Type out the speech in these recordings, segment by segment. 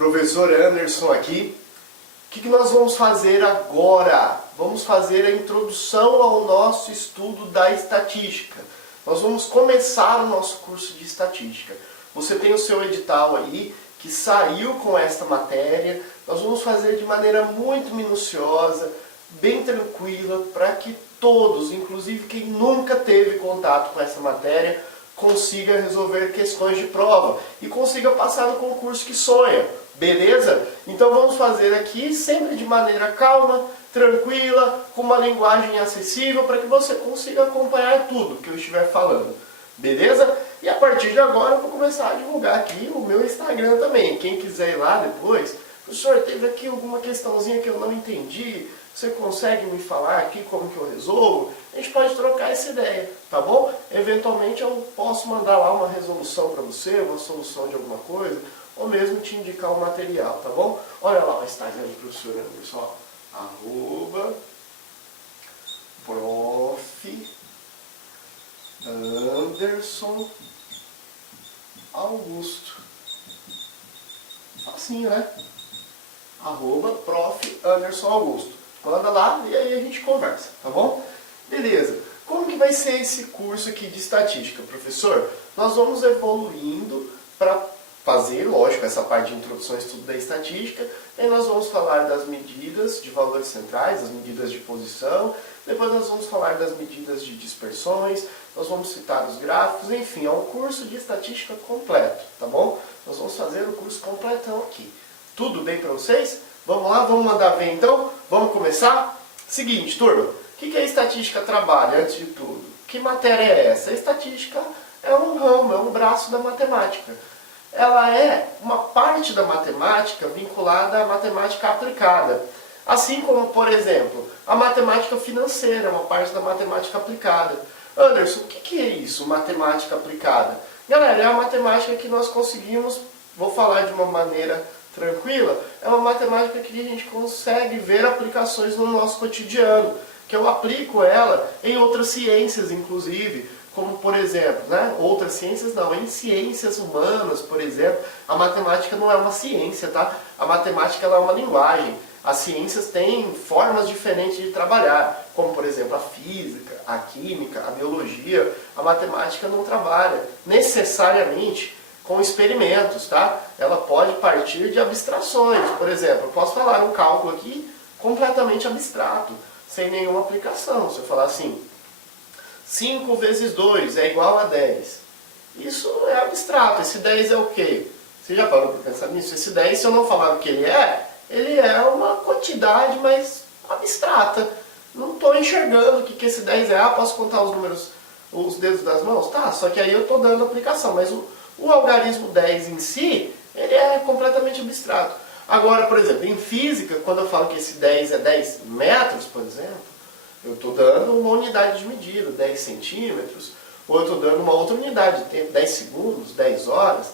Professor Anderson aqui. O que nós vamos fazer agora? Vamos fazer a introdução ao nosso estudo da estatística. Nós vamos começar o nosso curso de estatística. Você tem o seu edital aí, que saiu com esta matéria. Nós vamos fazer de maneira muito minuciosa, bem tranquila, para que todos, inclusive quem nunca teve contato com essa matéria, consiga resolver questões de prova e consiga passar no concurso que sonha. Beleza? Então vamos fazer aqui sempre de maneira calma, tranquila, com uma linguagem acessível para que você consiga acompanhar tudo que eu estiver falando. Beleza? E a partir de agora eu vou começar a divulgar aqui o meu Instagram também. Quem quiser ir lá depois, professor, teve aqui alguma questãozinha que eu não entendi, você consegue me falar aqui como que eu resolvo? A gente pode trocar essa ideia, tá bom? Eventualmente eu posso mandar lá uma resolução para você, uma solução de alguma coisa, ou mesmo te indicar o material, tá bom? Olha lá o Instagram do professor Anderson, @prof. Anderson Augusto. Facinho, né? @prof. Anderson Augusto. Manda lá e aí a gente conversa, tá bom? Beleza. Como que vai ser esse curso aqui de estatística, professor? Nós vamos evoluindo para fazer, lógico, essa parte de introdução ao estudo da estatística. Aí nós vamos falar das medidas de valores centrais, as medidas de posição. Depois nós vamos falar das medidas de dispersões. Nós vamos citar os gráficos. Enfim, é um curso de estatística completo, tá bom? Nós vamos fazer o curso completão aqui. Tudo bem para vocês? Vamos lá, vamos mandar ver então? Vamos começar? Seguinte, turma, o que a estatística trabalha antes de tudo? Que matéria é essa? A estatística é um ramo, é um braço da matemática. Ela é uma parte da matemática vinculada à matemática aplicada. Assim como, por exemplo, a matemática financeira é uma parte da matemática aplicada. Anderson, o que é isso, matemática aplicada? Galera, é a matemática que nós conseguimos, vou falar de uma maneira tranquila, é uma matemática que a gente consegue ver aplicações no nosso cotidiano, que eu aplico ela em outras ciências, inclusive, como por exemplo, né? Outras ciências não, em ciências humanas, por exemplo, a matemática não é uma ciência, tá? A matemática ela é uma linguagem. As ciências têm formas diferentes de trabalhar, como por exemplo a física, a química, a biologia. A matemática não trabalha necessariamente com experimentos, tá? Ela pode partir de abstrações. Por exemplo, eu posso falar um cálculo aqui completamente abstrato, sem nenhuma aplicação. Se eu falar assim, 5 vezes 2 é igual a 10. Isso é abstrato. Esse 10 é o quê? Você já parou para pensar nisso? Esse 10, se eu não falar o que ele é uma quantidade, mas abstrata. Não estou enxergando o que esse 10 é. Ah, posso contar os números, os dedos das mãos? Tá, só que aí eu estou dando aplicação. Mas o algarismo 10 em si, ele é completamente abstrato. Agora, por exemplo, em física, quando eu falo que esse 10 é 10 metros, por exemplo, eu estou dando uma unidade de medida, 10 centímetros, ou eu estou dando uma outra unidade de tempo, 10 segundos, 10 horas.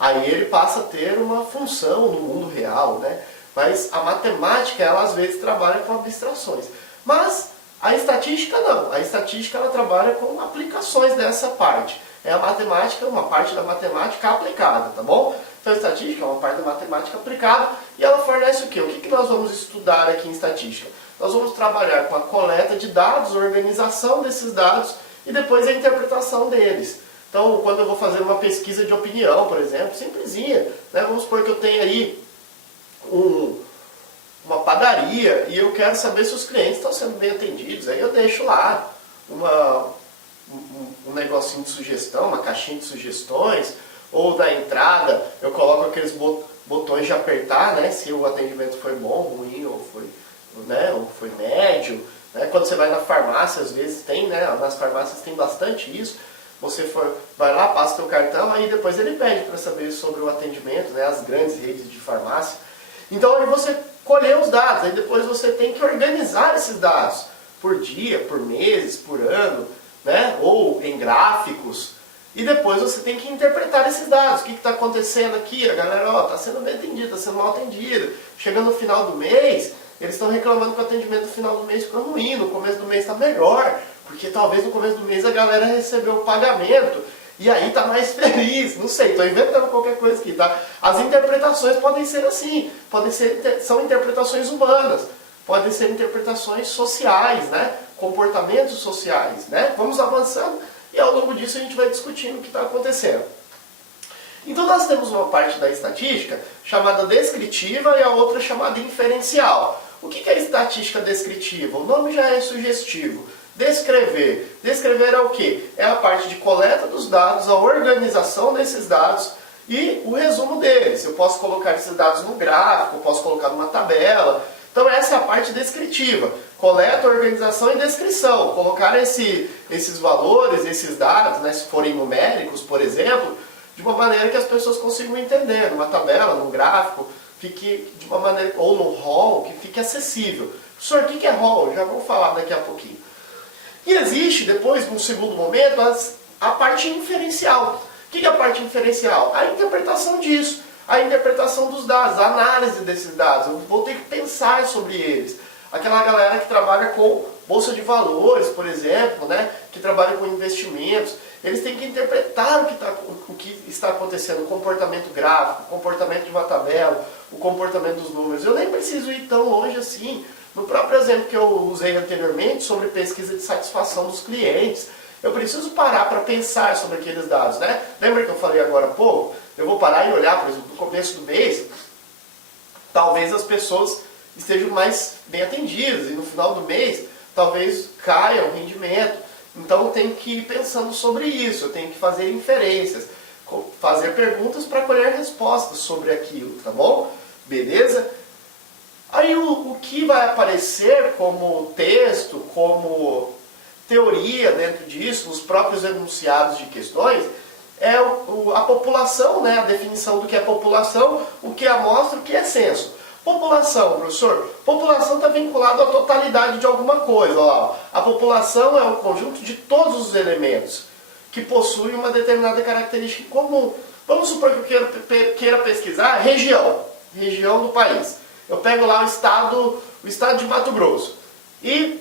Aí ele passa a ter uma função no mundo real, né? Mas a matemática, ela às vezes trabalha com abstrações. Mas a estatística não. A estatística ela trabalha com aplicações dessa parte. É a matemática, uma parte da matemática aplicada, tá bom? Então a estatística é uma parte da matemática aplicada e ela fornece o quê? O que nós vamos estudar aqui em estatística? Nós vamos trabalhar com a coleta de dados, a organização desses dados e depois a interpretação deles. Então, quando eu vou fazer uma pesquisa de opinião, por exemplo, simplesinha, né? Vamos supor que eu tenho aí uma padaria e eu quero saber se os clientes estão sendo bem atendidos. Aí eu deixo lá um negocinho de sugestão, uma caixinha de sugestões, ou da entrada eu coloco aqueles botões de apertar, né? Se o atendimento foi bom, ruim, ou foi médio. Né? Quando você vai na farmácia, às vezes tem, né? Nas farmácias tem bastante isso. Você vai lá, passa o seu cartão, aí depois ele pede para saber sobre o atendimento, né? As grandes redes de farmácia. Então aí você colheu os dados, aí depois você tem que organizar esses dados por dia, por meses, por ano, né? Ou em gráficos. E depois você tem que interpretar esses dados. O que está acontecendo aqui? A galera está sendo bem atendida, está sendo mal atendida. Chegando no final do mês, eles estão reclamando que o atendimento no final do mês ficou ruim, no começo do mês está melhor. Porque talvez no começo do mês a galera recebeu o pagamento e aí tá mais feliz. Não sei, estou inventando qualquer coisa aqui, tá? As interpretações podem ser assim, são interpretações humanas, podem ser interpretações sociais, né? Comportamentos sociais, né? Vamos avançando e ao longo disso a gente vai discutindo o que está acontecendo. Então nós temos uma parte da estatística chamada descritiva e a outra chamada inferencial. O que é estatística descritiva? O nome já é sugestivo. Descrever. Descrever é o quê? É a parte de coleta dos dados, a organização desses dados e o resumo deles. Eu posso colocar esses dados no gráfico, eu posso colocar numa tabela. Então essa é a parte descritiva. Coleta, organização e descrição. Colocar esses valores, esses dados, né, se forem numéricos, por exemplo, de uma maneira que as pessoas consigam entender, numa tabela, num gráfico, fique de uma maneira, ou num hall, que fique acessível. Professor, o que é hall? Já vou falar daqui a pouquinho. E existe, depois, num segundo momento, a parte inferencial. O que é a parte inferencial? A interpretação disso, a interpretação dos dados, a análise desses dados. Eu vou ter que pensar sobre eles. Aquela galera que trabalha com bolsa de valores, por exemplo, né? Que trabalha com investimentos, eles têm que interpretar o que está acontecendo, o comportamento gráfico, o comportamento de uma tabela, o comportamento dos números. Eu nem preciso ir tão longe assim. No próprio exemplo que eu usei anteriormente sobre pesquisa de satisfação dos clientes, eu preciso parar para pensar sobre aqueles dados, né? Lembra que eu falei agora há pouco? Eu vou parar e olhar, por exemplo, no começo do mês, talvez as pessoas estejam mais bem atendidas e no final do mês talvez caia o rendimento. Então eu tenho que ir pensando sobre isso, eu tenho que fazer inferências, fazer perguntas para colher respostas sobre aquilo, tá bom? Beleza? Aí o que vai aparecer como texto, como teoria dentro disso, nos próprios enunciados de questões, é a população, né? A definição do que é população, o que é amostra, o que é censo. População, professor. População está vinculado à totalidade de alguma coisa. Ó. A população é o conjunto de todos os elementos que possuem uma determinada característica em comum. Vamos supor que eu queira pesquisar região do país. Eu pego lá o estado de Mato Grosso. E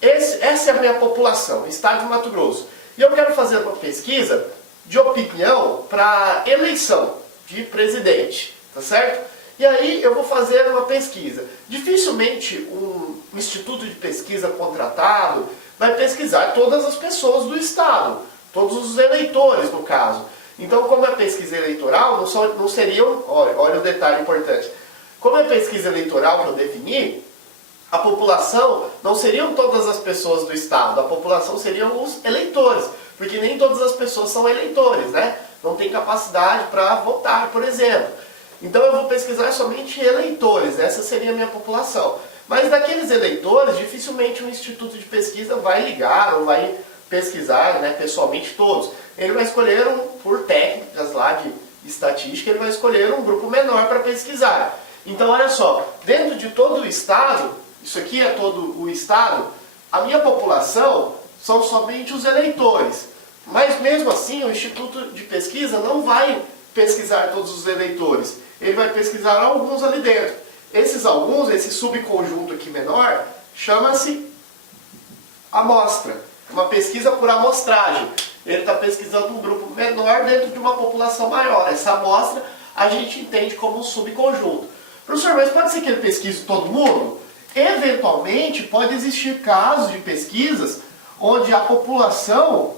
essa é a minha população, o estado de Mato Grosso. E eu quero fazer uma pesquisa de opinião para eleição de presidente, tá certo? E aí eu vou fazer uma pesquisa. Dificilmente um instituto de pesquisa contratado vai pesquisar todas as pessoas do estado, todos os eleitores no caso. Então, como é pesquisa eleitoral, não seriam, olha o detalhe importante, como é pesquisa eleitoral que eu defini, a população não seriam todas as pessoas do estado, a população seriam os eleitores, porque nem todas as pessoas são eleitores, né? Não tem capacidade para votar, por exemplo. Então eu vou pesquisar somente eleitores, essa seria a minha população. Mas daqueles eleitores, dificilmente um instituto de pesquisa vai ligar ou vai pesquisar, né, pessoalmente todos. Ele vai escolher, por técnicas lá de estatística, ele vai escolher um grupo menor para pesquisar. Então olha só, dentro de todo o estado, isso aqui é todo o estado, a minha população são somente os eleitores. Mas mesmo assim o instituto de pesquisa não vai pesquisar todos os eleitores. Ele vai pesquisar alguns ali dentro. Esses alguns, esse subconjunto aqui menor, chama-se amostra. Uma pesquisa por amostragem. Ele está pesquisando um grupo menor dentro de uma população maior. Essa amostra a gente entende como um subconjunto. Professor, mas pode ser que ele pesquise todo mundo? Eventualmente, pode existir casos de pesquisas onde a população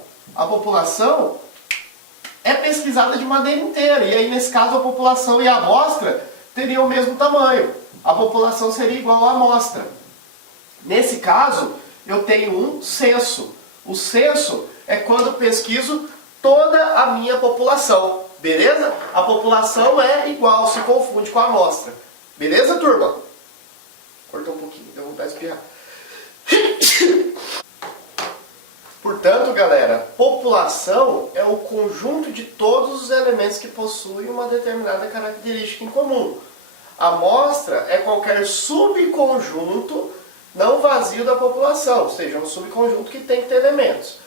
é pesquisada de maneira inteira. E aí, nesse caso, a população e a amostra teriam o mesmo tamanho. A população seria igual à amostra. Nesse caso, eu tenho um censo. O censo é quando eu pesquiso toda a minha população. Beleza? A população é igual, se confunde com a amostra. Beleza, turma? Cortou um pouquinho, deu vontade de espirrar. Portanto, galera, população é o conjunto de todos os elementos que possuem uma determinada característica em comum. Amostra é qualquer subconjunto não vazio da população, ou seja, um subconjunto que tem que ter elementos.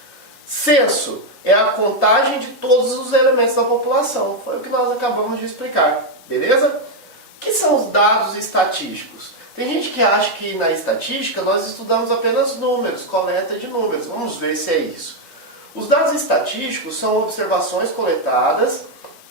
Censo é a contagem de todos os elementos da população. Foi o que nós acabamos de explicar. Beleza? O que são os dados estatísticos? Tem gente que acha que na estatística nós estudamos apenas números, coleta de números. Vamos ver se é isso. Os dados estatísticos são observações coletadas,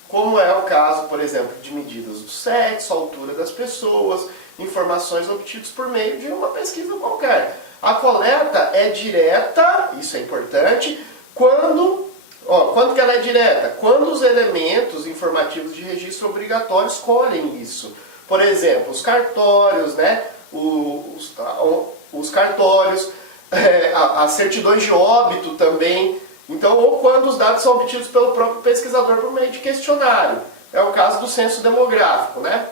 como é o caso, por exemplo, de medidas do sexo, altura das pessoas, informações obtidas por meio de uma pesquisa qualquer. A coleta é direta, isso é importante, quando que ela é direta? Quando os elementos informativos de registro obrigatório escolhem isso. Por exemplo, os cartórios, né? Os cartórios, as certidões de óbito também. Então, ou quando os dados são obtidos pelo próprio pesquisador por meio de questionário. É o caso do censo demográfico, né?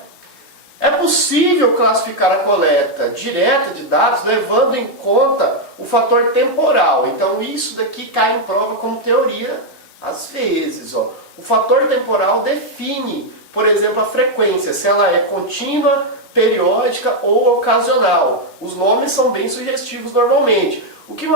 É possível classificar a coleta direta de dados levando em conta o fator temporal. Então isso daqui cai em prova como teoria às vezes. Ó. O fator temporal define, por exemplo, a frequência, se ela é contínua, periódica ou ocasional. Os nomes são bem sugestivos normalmente. O que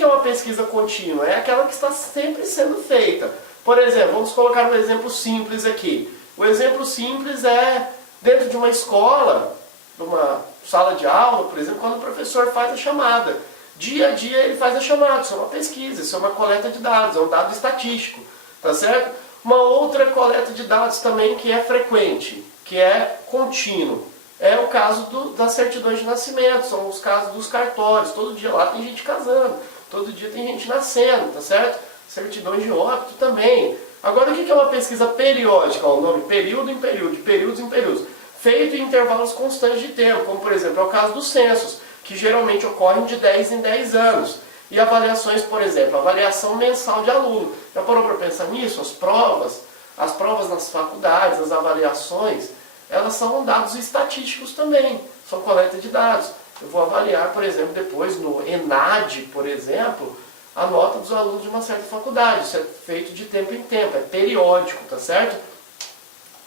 é uma pesquisa contínua? É aquela que está sempre sendo feita. Por exemplo, vamos colocar um exemplo simples aqui. O exemplo simples é dentro de uma escola, numa sala de aula, por exemplo, quando o professor faz a chamada. Dia a dia ele faz a chamada, isso é uma pesquisa, isso é uma coleta de dados, é um dado estatístico, tá certo? Uma outra coleta de dados também que é frequente, que é contínuo, é o caso das certidões de nascimento, são os casos dos cartórios, todo dia lá tem gente casando, todo dia tem gente nascendo, tá certo? Certidões de óbito também. Agora, o que é uma pesquisa periódica? O nome período em período, de períodos em períodos. Feito em intervalos constantes de tempo, como por exemplo é o caso dos censos, que geralmente ocorrem de 10 em 10 anos. E avaliações, por exemplo, avaliação mensal de aluno. Já parou para pensar nisso? As provas nas faculdades, as avaliações, elas são dados estatísticos também, são coleta de dados. Eu vou avaliar, por exemplo, depois no ENAD, por exemplo, a nota dos alunos de uma certa faculdade. Isso é feito de tempo em tempo, é periódico, tá certo?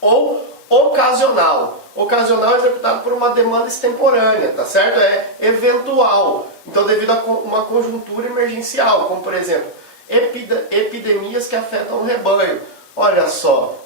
Ou ocasional. Ocasional é executado por uma demanda extemporânea, tá certo? É eventual. Então, devido a uma conjuntura emergencial, como por exemplo, epidemias que afetam o rebanho. Olha só,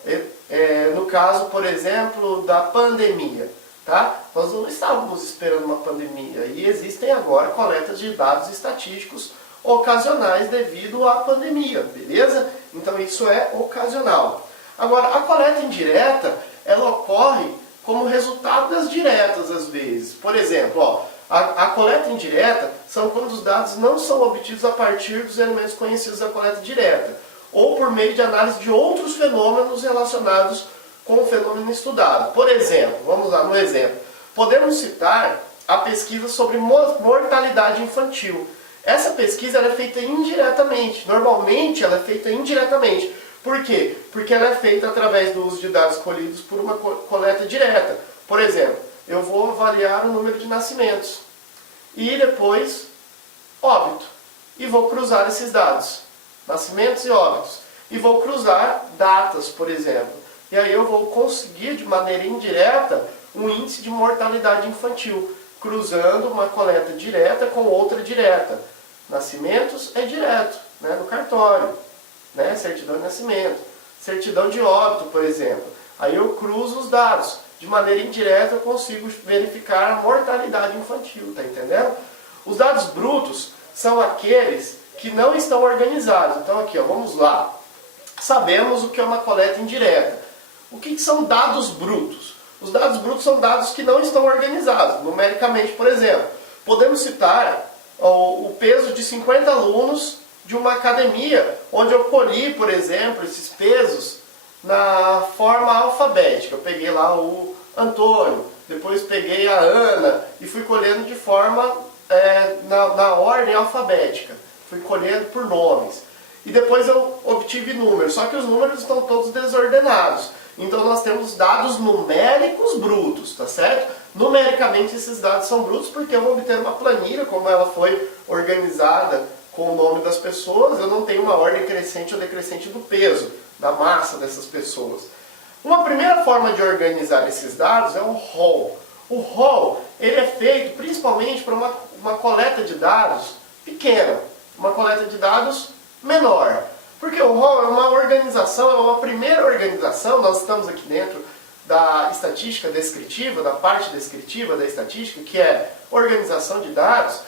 no caso, por exemplo, da pandemia, tá? Nós não estávamos esperando uma pandemia e existem agora coletas de dados estatísticos ocasionais devido à pandemia, beleza? Então isso é ocasional. Agora, a coleta indireta, ela ocorre como resultado das diretas às vezes. Por exemplo, ó, a coleta indireta são quando os dados não são obtidos a partir dos elementos conhecidos da coleta direta, ou por meio de análise de outros fenômenos relacionados com o fenômeno estudado. Por exemplo, vamos lá no exemplo, podemos citar a pesquisa sobre mortalidade infantil. Essa pesquisa ela é feita indiretamente. Normalmente ela é feita indiretamente. Por quê? Porque ela é feita através do uso de dados colhidos por uma coleta direta. Por exemplo, eu vou avaliar o número de nascimentos e depois óbito. E vou cruzar esses dados, nascimentos e óbitos. E vou cruzar datas, por exemplo. E aí eu vou conseguir de maneira indireta um índice de mortalidade infantil, cruzando uma coleta direta com outra direta. Nascimentos é direto, né, no cartório, né, certidão de nascimento. Certidão de óbito, por exemplo. Aí eu cruzo os dados. De maneira indireta eu consigo verificar a mortalidade infantil, tá entendendo? Os dados brutos são aqueles que não estão organizados. Então aqui, ó, vamos lá. Sabemos o que é uma coleta indireta. O que são dados brutos? Os dados brutos são dados que não estão organizados, numericamente, por exemplo. Podemos citar o peso de 50 alunos de uma academia, onde eu colhi, por exemplo, esses pesos na forma alfabética. Eu peguei lá o Antônio, depois peguei a Ana e fui colhendo de forma na ordem alfabética. Fui colhendo por nomes. E depois eu obtive números, só que os números estão todos desordenados. Então nós temos dados numéricos brutos, tá certo? Numericamente esses dados são brutos porque eu vou obter uma planilha, como ela foi organizada com o nome das pessoas, eu não tenho uma ordem crescente ou decrescente do peso, da massa dessas pessoas. Uma primeira forma de organizar esses dados é o rol. O rol ele é feito principalmente para uma coleta de dados pequena, uma coleta de dados menor. Porque o rol é uma organização, é uma primeira organização, nós estamos aqui dentro da estatística descritiva, da parte descritiva da estatística, que é organização de dados,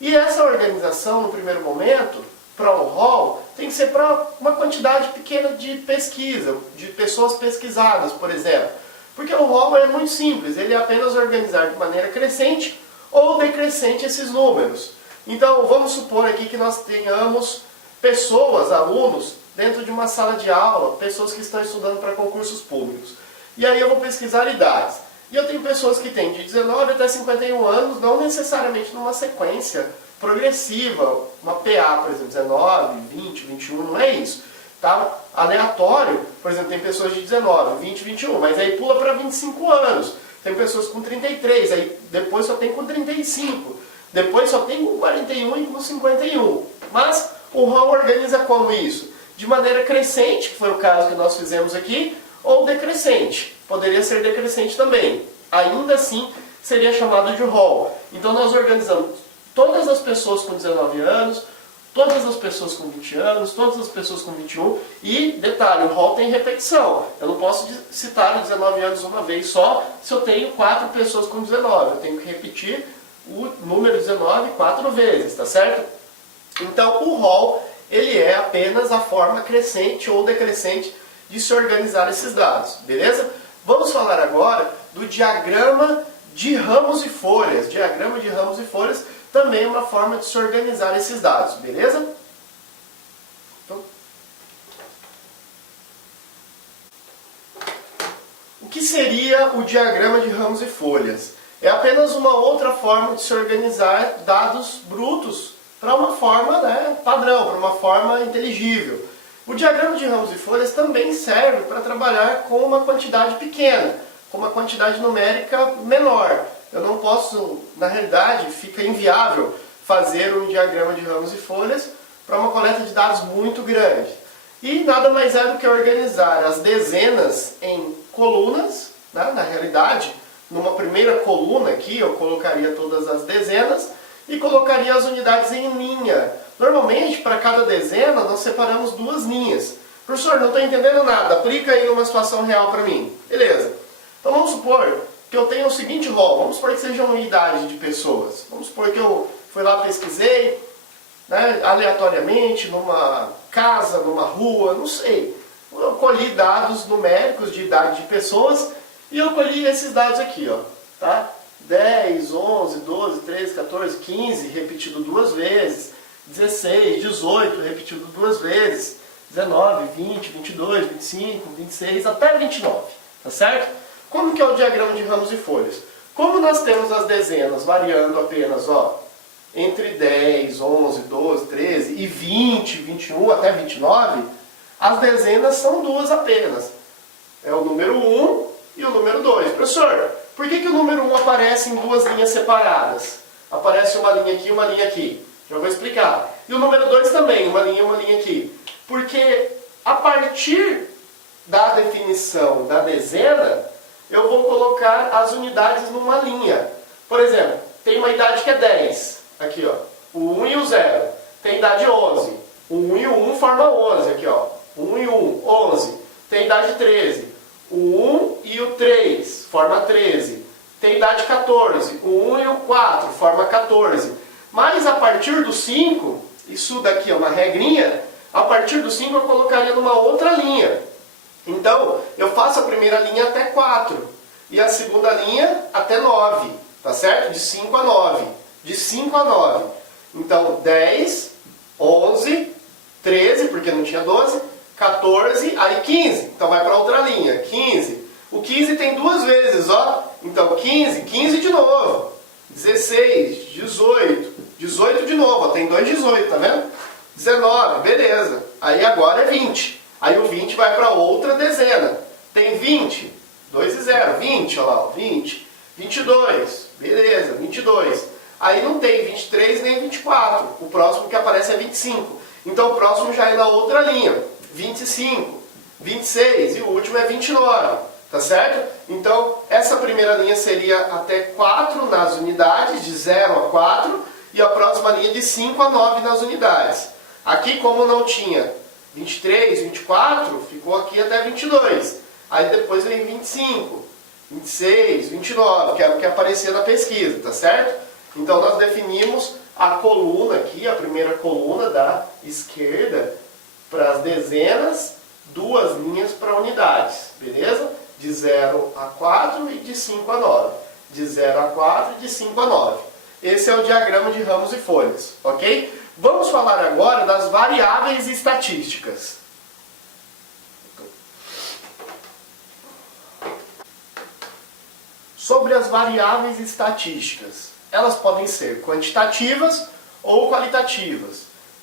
e essa organização, no primeiro momento, para o rol, tem que ser para uma quantidade pequena de pesquisa, de pessoas pesquisadas, por exemplo. Porque o rol é muito simples, ele é apenas organizar de maneira crescente ou decrescente esses números. Então, vamos supor aqui que nós tenhamos pessoas, alunos, dentro de uma sala de aula, pessoas que estão estudando para concursos públicos. E aí eu vou pesquisar idades. E eu tenho pessoas que têm de 19 até 51 anos, não necessariamente numa sequência progressiva, uma PA, por exemplo, 19, 20, 21, não é isso. Tá? Aleatório, por exemplo, tem pessoas de 19, 20, 21, mas aí pula para 25 anos. Tem pessoas com 33, aí depois só tem com 35, depois só tem com 41 e com 51. Mas o rol organiza como isso? De maneira crescente, que foi o caso que nós fizemos aqui, ou decrescente. Poderia ser decrescente também. Ainda assim, seria chamado de rol. Então nós organizamos todas as pessoas com 19 anos, todas as pessoas com 20 anos, todas as pessoas com 21. E, detalhe, o rol tem repetição. Eu não posso citar os 19 anos uma vez só se eu tenho 4 pessoas com 19. Eu tenho que repetir o número 19 4 vezes, tá certo? Então, o rol, ele é apenas a forma crescente ou decrescente de se organizar esses dados, beleza? Vamos falar agora do diagrama de ramos e folhas. Diagrama de ramos e folhas também é uma forma de se organizar esses dados, beleza? Então, o que seria o diagrama de ramos e folhas? É apenas uma outra forma de se organizar dados brutos para uma forma, né, padrão, para uma forma inteligível. O diagrama de ramos e folhas também serve para trabalhar com uma quantidade pequena, com uma quantidade numérica menor. Eu não posso, na realidade, fica inviável fazer um diagrama de ramos e folhas para uma coleta de dados muito grande. E nada mais é do que organizar as dezenas em colunas, né? Na realidade, numa primeira coluna aqui eu colocaria todas as dezenas e colocaria as unidades em linha. Normalmente, para cada dezena, nós separamos 2 linhas. Professor, não estou entendendo nada, aplica aí uma situação real para mim. Beleza. Então vamos supor que eu tenho o seguinte rol, vamos supor que seja uma unidade de pessoas. Vamos supor que eu fui lá, pesquisei, né, aleatoriamente, numa casa, numa rua, não sei. Eu colhi dados numéricos de idade de pessoas e eu colhi esses dados aqui, ó, tá? 10, 11, 12, 13, 14, 15, repetido 2 vezes. 16, 18, repetido 2 vezes. 19, 20, 22, 25, 26, até 29, tá certo? Como que é o diagrama de ramos e folhas? Como nós temos as dezenas variando apenas, ó, entre 10, 11, 12, 13 e 20, 21 até 29, as dezenas são 2 apenas. É o número 1 e o número 2. Professor, por que o número 1 aparece em 2 linhas separadas? Aparece uma linha aqui e uma linha aqui. Já vou explicar. E o número 2 também, uma linha aqui. Porque a partir da definição da dezena, eu vou colocar as unidades numa linha. Por exemplo, tem uma idade que é 10. Aqui, ó. O 1 e o 0. Tem idade 11. O 1 e o 1 forma 11. Aqui, ó. 1 e 1, 11. Tem idade 13. O 1 e o 3 forma 13. Tem idade 14. O 1 e o 4 forma 14. Mas a partir do 5, isso daqui é uma regrinha, a partir do 5 eu colocaria numa outra linha. Então, eu faço a primeira linha até 4 e a segunda linha até 9, tá certo? De 5 a 9. De 5 a 9. Então, 10, 11, 13, porque não tinha 12, 14, aí 15. Então vai para outra linha, 15. O 15 tem 2 vezes, ó. Então, 15, 15 de novo. 16, 18, 18 de novo, ó, tem 2 18, tá vendo? 19, beleza. Aí agora é 20. Aí o 20 vai para outra dezena. Tem 20, 2 e 0, 20, olha lá, 20. 22, beleza, 22. Aí não tem 23 nem 24. O próximo que aparece é 25. Então o próximo já é na outra linha. 25, 26 e o último é 29. Tá certo? Então, essa primeira linha seria até 4 nas unidades, de 0 a 4, e a próxima linha de 5 a 9 nas unidades. Aqui, como não tinha 23, 24, ficou aqui até 22. Aí depois vem 25, 26, 29, que era o que aparecia na pesquisa, tá certo? Então, nós definimos a coluna aqui, a primeira coluna da esquerda, para as dezenas, 2 linhas para unidades, beleza? De 0 a 4 e de 5 a 9. De 0 a 4 e de 5 a 9. Esse é o diagrama de ramos e folhas, ok? Vamos falar agora das variáveis estatísticas. Sobre as variáveis estatísticas, elas podem ser quantitativas ou qualitativas. O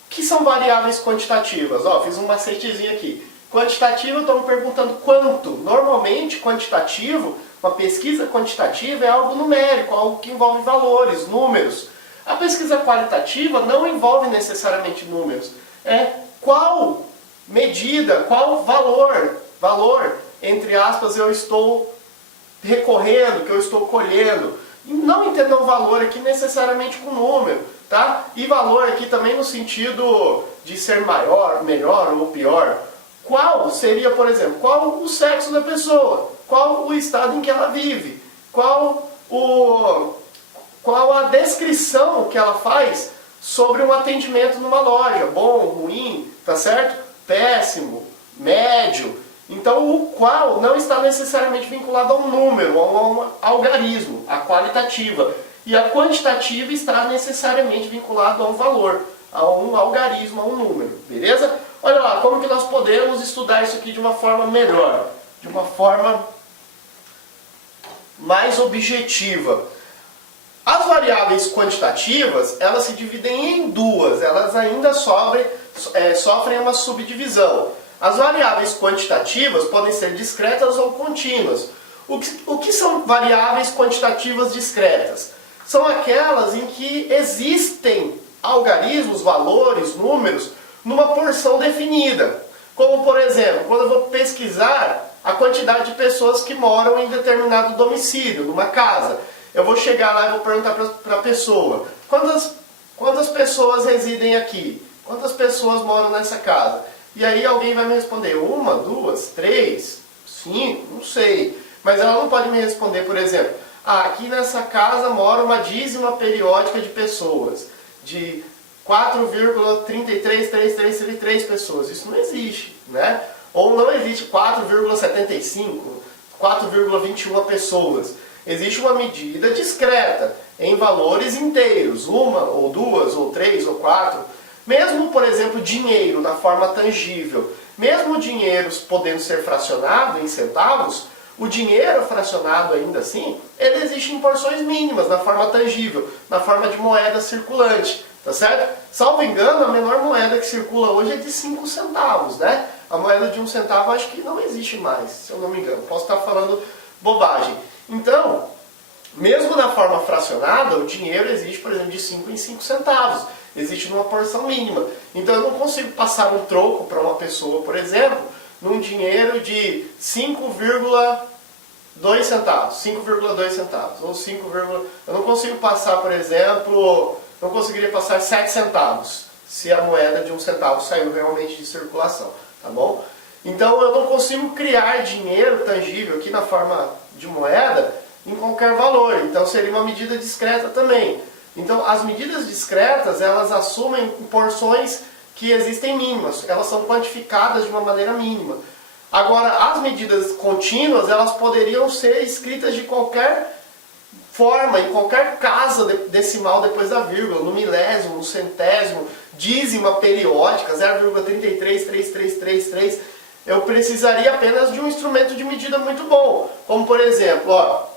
que são variáveis quantitativas? Ó, fiz um macetezinho aqui. Quantitativo, estão me perguntando quanto. Normalmente, quantitativo, uma pesquisa quantitativa é algo numérico, algo que envolve valores, números. A pesquisa qualitativa não envolve necessariamente números. É qual medida, qual valor, entre aspas, eu estou recorrendo, que eu estou colhendo. Não entendam valor aqui necessariamente com número, tá? E valor aqui também no sentido de ser maior, melhor ou pior. Qual seria, por exemplo, qual o sexo da pessoa? Qual o estado em que ela vive? Qual a descrição que ela faz sobre um atendimento numa loja? Bom, ruim, tá certo? Péssimo, médio. Então o qual não está necessariamente vinculado a um número, a um algarismo, a qualitativa. E a quantitativa está necessariamente vinculado a um valor, a um algarismo, a um número. Beleza? Olha lá, como que nós podemos estudar isso aqui de uma forma melhor, de uma forma mais objetiva. As variáveis quantitativas, elas se dividem em duas, elas ainda sofrem uma subdivisão. As variáveis quantitativas podem ser discretas ou contínuas. O que são variáveis quantitativas discretas? São aquelas em que existem algarismos, valores, números, numa porção definida. Como, por exemplo, quando eu vou pesquisar a quantidade de pessoas que moram em determinado domicílio, numa casa. Eu vou chegar lá e vou perguntar para a pessoa, quantas pessoas residem aqui? Quantas pessoas moram nessa casa? E aí alguém vai me responder, 1, 2, 3, 5, não sei. Mas ela não pode me responder, por exemplo, aqui nessa casa mora uma dízima periódica de pessoas, de 4,33333 pessoas. Isso não existe, né? Ou não existe 4,75, 4,21 pessoas. Existe uma medida discreta, em valores inteiros, 1, ou 2, ou 3, ou 4. Mesmo, por exemplo, dinheiro na forma tangível, mesmo o dinheiro podendo ser fracionado em centavos, o dinheiro fracionado ainda assim, ele existe em porções mínimas, na forma tangível, na forma de moeda circulante, tá certo? Salvo engano, a menor moeda que circula hoje é de 5 centavos, né? A moeda de 1 centavo acho que não existe mais, se eu não me engano. Posso estar falando bobagem. Então, mesmo na forma fracionada, o dinheiro existe, por exemplo, de 5 em 5 centavos. Existe numa porção mínima. Então eu não consigo passar um troco para uma pessoa, por exemplo, num dinheiro de 5,2 centavos. 5,2 centavos. Ou 5, eu não consigo passar, por exemplo, não conseguiria passar 7 centavos, se a moeda de 1 centavo saiu realmente de circulação. Tá bom? Então eu não consigo criar dinheiro tangível aqui na forma de moeda em qualquer valor. Então seria uma medida discreta também. Então as medidas discretas, elas assumem porções que existem mínimas. Elas são quantificadas de uma maneira mínima. Agora, as medidas contínuas, elas poderiam ser escritas de qualquer forma, em qualquer casa decimal depois da vírgula, no milésimo, no centésimo, dízima periódica, 0,333333. Eu precisaria apenas de um instrumento de medida muito bom. Como, por exemplo, ó,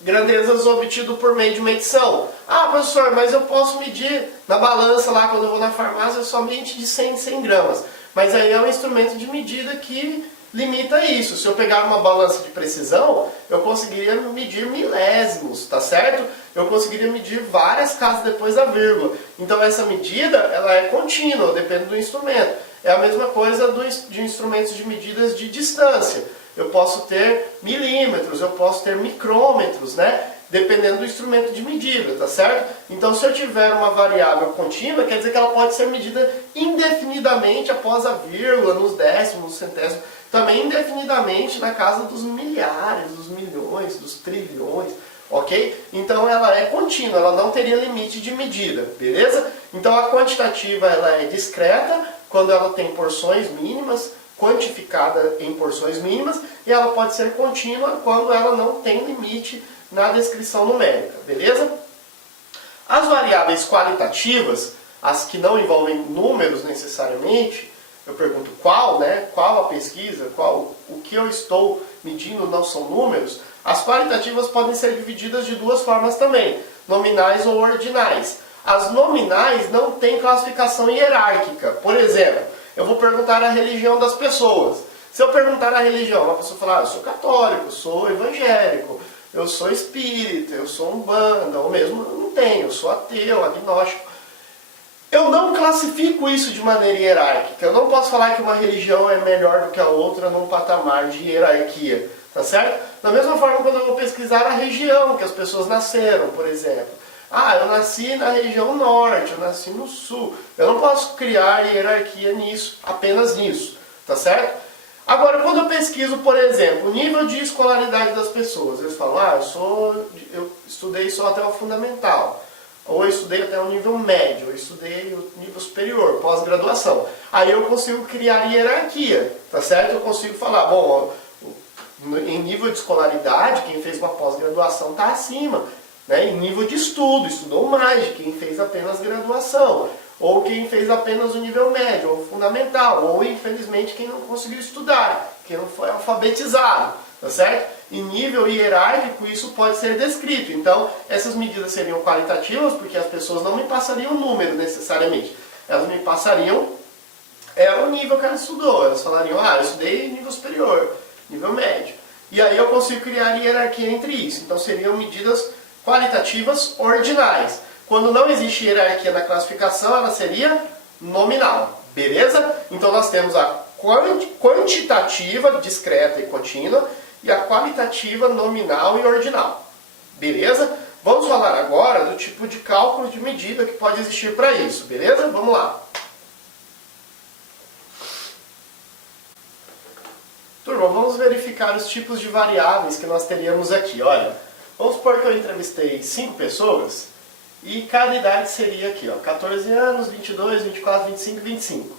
grandezas obtidas por meio de medição. Ah, professor, mas eu posso medir na balança lá, quando eu vou na farmácia, somente de 100 em 100 gramas. Mas aí é um instrumento de medida que limita isso. Se eu pegar uma balança de precisão, eu conseguiria medir milésimos, tá certo? Eu conseguiria medir várias casas depois da vírgula. Então essa medida, ela é contínua, depende do instrumento. É a mesma coisa de instrumentos de medidas de distância. Eu posso ter milímetros, eu posso ter micrômetros, né? Dependendo do instrumento de medida, tá certo? Então, se eu tiver uma variável contínua, quer dizer que ela pode ser medida indefinidamente após a vírgula, nos décimos, nos centésimos, também indefinidamente na casa dos milhares, dos milhões, dos trilhões, ok? Então, ela é contínua, ela não teria limite de medida, beleza? Então, a quantitativa ela é discreta, quando ela tem porções mínimas, quantificada em porções mínimas, e ela pode ser contínua quando ela não tem limite na descrição numérica, beleza? As variáveis qualitativas, as que não envolvem números necessariamente, eu pergunto qual, né? Qual a pesquisa, o que eu estou medindo não são números. As qualitativas podem ser divididas de duas formas também, nominais ou ordinais. As nominais não têm classificação hierárquica. Por exemplo, eu vou perguntar a religião das pessoas. Se eu perguntar a religião, a pessoa falar, eu sou católico, eu sou evangélico, eu sou espírita, eu sou umbanda, ou mesmo eu não tenho, eu sou ateu, agnóstico. Eu não classifico isso de maneira hierárquica. Eu não posso falar que uma religião é melhor do que a outra num patamar de hierarquia, tá certo? Da mesma forma, quando eu vou pesquisar a região que as pessoas nasceram, por exemplo. Ah, eu nasci na região norte, eu nasci no sul. Eu não posso criar hierarquia nisso, apenas nisso, tá certo? Agora, quando eu pesquiso, por exemplo, o nível de escolaridade das pessoas, eles falam, eu estudei só até o fundamental. Ou eu estudei até o nível médio, eu estudei o nível superior, pós-graduação. Aí eu consigo criar hierarquia, tá certo? Eu consigo falar, bom, em nível de escolaridade, quem fez uma pós-graduação está acima. Né? Em nível de estudo, estudou mais de quem fez apenas graduação. Ou quem fez apenas o nível médio, ou fundamental. Ou, infelizmente, quem não conseguiu estudar, quem não foi alfabetizado, tá certo? Em nível hierárquico, isso pode ser descrito. Então, essas medidas seriam qualitativas, porque as pessoas não me passariam o número necessariamente. Elas me passariam o nível que ela estudou. Elas falariam, eu estudei nível superior, nível médio. E aí eu consigo criar hierarquia entre isso. Então, seriam medidas qualitativas ordinais. Quando não existe hierarquia na classificação, ela seria nominal. Beleza? Então, nós temos a quantitativa, discreta e contínua, e a qualitativa nominal e ordinal. Beleza? Vamos falar agora do tipo de cálculo de medida que pode existir para isso. Beleza? Vamos lá. Turma, vamos verificar os tipos de variáveis que nós teríamos aqui. Olha, vamos supor que eu entrevistei 5 pessoas e cada idade seria aqui, 14 anos, 22, 24, 25, 25.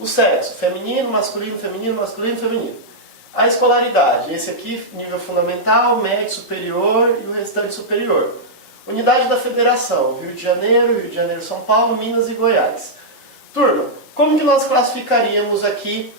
O sexo, feminino, masculino, feminino, masculino, feminino. A escolaridade, esse aqui, nível fundamental, médio, superior e o restante superior. Unidade da federação, Rio de Janeiro, São Paulo, Minas e Goiás. Turma, como que nós classificaríamos aqui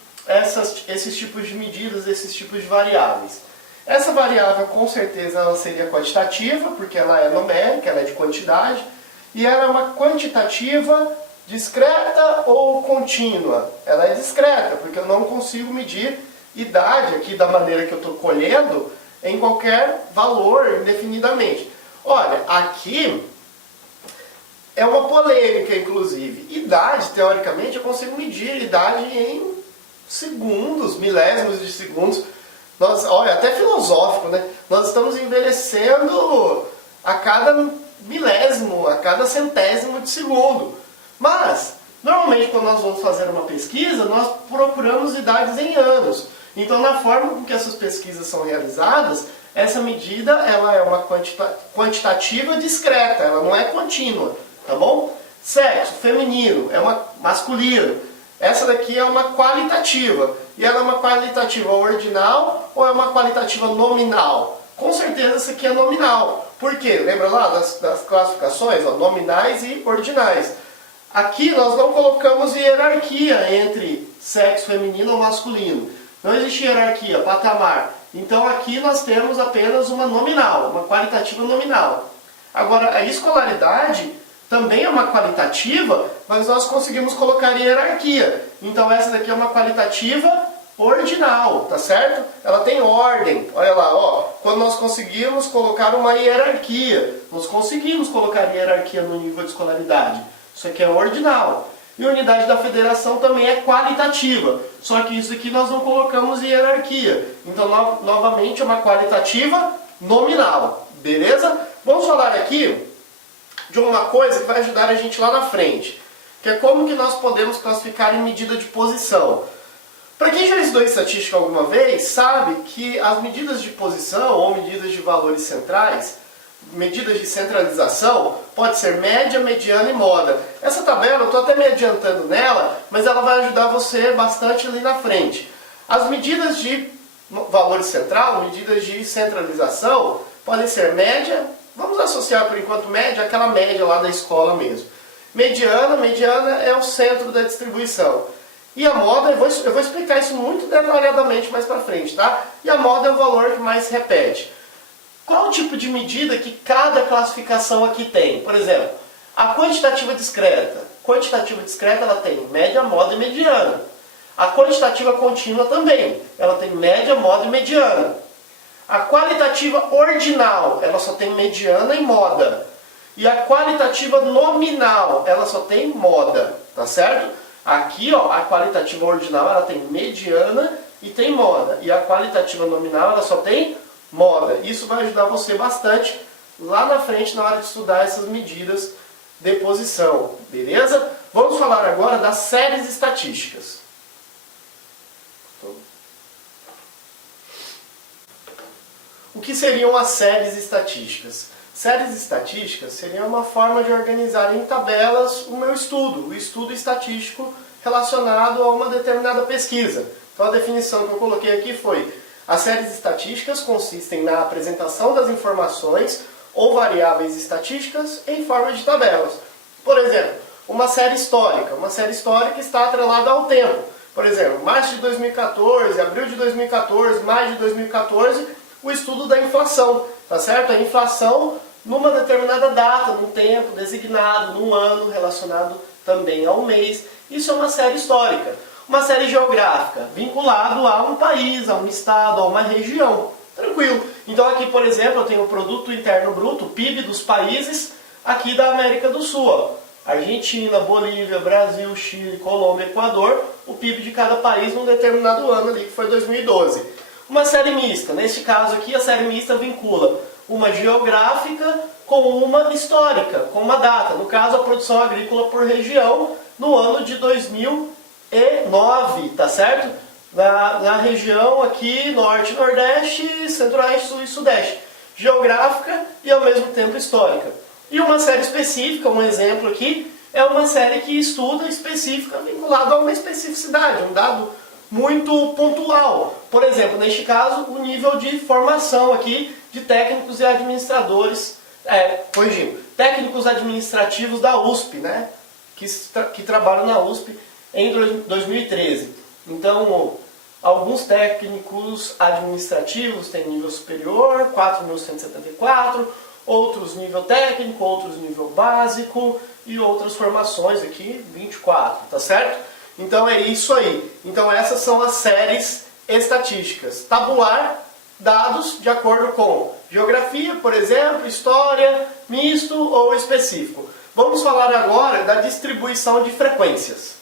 esses tipos de medidas, esses tipos de variáveis? Essa variável, com certeza, ela seria quantitativa, porque ela é numérica, ela é de quantidade, e ela é uma quantitativa discreta ou contínua. Ela é discreta, porque eu não consigo medir idade aqui da maneira que eu estou colhendo em qualquer valor indefinidamente. Olha, aqui é uma polêmica, inclusive. Idade, teoricamente, eu consigo medir idade em segundos, milésimos de segundos. Olha, até filosófico, né? Nós estamos envelhecendo a cada milésimo, a cada centésimo de segundo. Mas, normalmente, quando nós vamos fazer uma pesquisa, nós procuramos idades em anos. Então, na forma com que essas pesquisas são realizadas, essa medida ela é uma quantitativa discreta, ela não é contínua, tá bom? Sexo, feminino, é uma masculino. Essa daqui é uma qualitativa. E ela é uma qualitativa ordinal ou é uma qualitativa nominal? Com certeza essa aqui é nominal. Por quê? Lembra lá das classificações, nominais e ordinais. Aqui nós não colocamos hierarquia entre sexo feminino ou masculino. Não existe hierarquia, patamar. Então aqui nós temos apenas uma nominal, uma qualitativa nominal. Agora, a escolaridade também é uma qualitativa, mas nós conseguimos colocar hierarquia. Então essa daqui é uma qualitativa ordinal, tá certo? Ela tem ordem. Olha lá, quando nós conseguimos colocar uma hierarquia, nós conseguimos colocar hierarquia no nível de escolaridade. Isso aqui é ordinal. E a unidade da federação também é qualitativa. Só que isso aqui nós não colocamos hierarquia. Então, novamente, é uma qualitativa nominal. Beleza? Vamos falar aqui de uma coisa que vai ajudar a gente lá na frente. Que é como que nós podemos classificar em medida de posição. Para quem já estudou estatística alguma vez, sabe que as medidas de posição ou medidas de valores centrais, medidas de centralização pode ser média, mediana e moda. Essa tabela, eu estou até me adiantando nela, mas ela vai ajudar você bastante ali na frente. As medidas de valor central, medidas de centralização, podem ser média, vamos associar por enquanto média, aquela média lá da escola mesmo. Mediana, mediana é o centro da distribuição. E a moda, eu vou explicar isso muito detalhadamente mais para frente, tá? E a moda é o valor que mais se repete. Qual o tipo de medida que cada classificação aqui tem? Por exemplo, a quantitativa discreta. Quantitativa discreta ela tem média, moda e mediana. A quantitativa contínua também. Ela tem média, moda e mediana. A qualitativa ordinal, ela só tem mediana e moda. E a qualitativa nominal, ela só tem moda, tá certo? Aqui, ó, a qualitativa ordinal, ela tem mediana e tem moda. E a qualitativa nominal, ela só tem moda. Isso vai ajudar você bastante lá na frente, na hora de estudar essas medidas de posição, beleza? Vamos falar agora das séries estatísticas. O que seriam as séries estatísticas? Séries estatísticas seriam uma forma de organizar em tabelas o meu estudo, o estudo estatístico relacionado a uma determinada pesquisa. Então a definição que eu coloquei aqui foi: as séries estatísticas consistem na apresentação das informações ou variáveis estatísticas em forma de tabelas. Por exemplo, uma série histórica. Uma série histórica está atrelada ao tempo. Por exemplo, março de 2014, abril de 2014, maio de 2014, o estudo da inflação, tá certo? A inflação numa determinada data, num tempo designado, num ano, relacionado também ao mês. Isso é uma série histórica. Uma série geográfica, vinculado a um país, a um estado, a uma região. Tranquilo. Então aqui, por exemplo, eu tenho o Produto Interno Bruto, o PIB dos países aqui da América do Sul. Ó. Argentina, Bolívia, Brasil, Chile, Colômbia, Equador, o PIB de cada país num determinado ano ali, que foi 2012. Uma série mista. Neste caso aqui, a série mista vincula uma geográfica com uma histórica, com uma data. No caso, a produção agrícola por região no ano de 2009, tá certo? Na região aqui, Norte, Nordeste, Centro-Oeste, Sul e Sudeste. Geográfica e ao mesmo tempo histórica. E uma série específica, um exemplo aqui, é uma série que estuda específica vinculada a uma especificidade, um dado muito pontual. Por exemplo, neste caso, o nível de formação aqui de técnicos e administradores, técnicos administrativos da USP, né? Que trabalham na USP em 2013. Então, alguns técnicos administrativos têm nível superior, 4.174, outros nível técnico, outros nível básico e outras formações aqui, 24, tá certo? Então é isso aí. Então essas são as séries estatísticas. Tabular, dados de acordo com geografia, por exemplo, história, misto ou específico. Vamos falar agora da distribuição de frequências.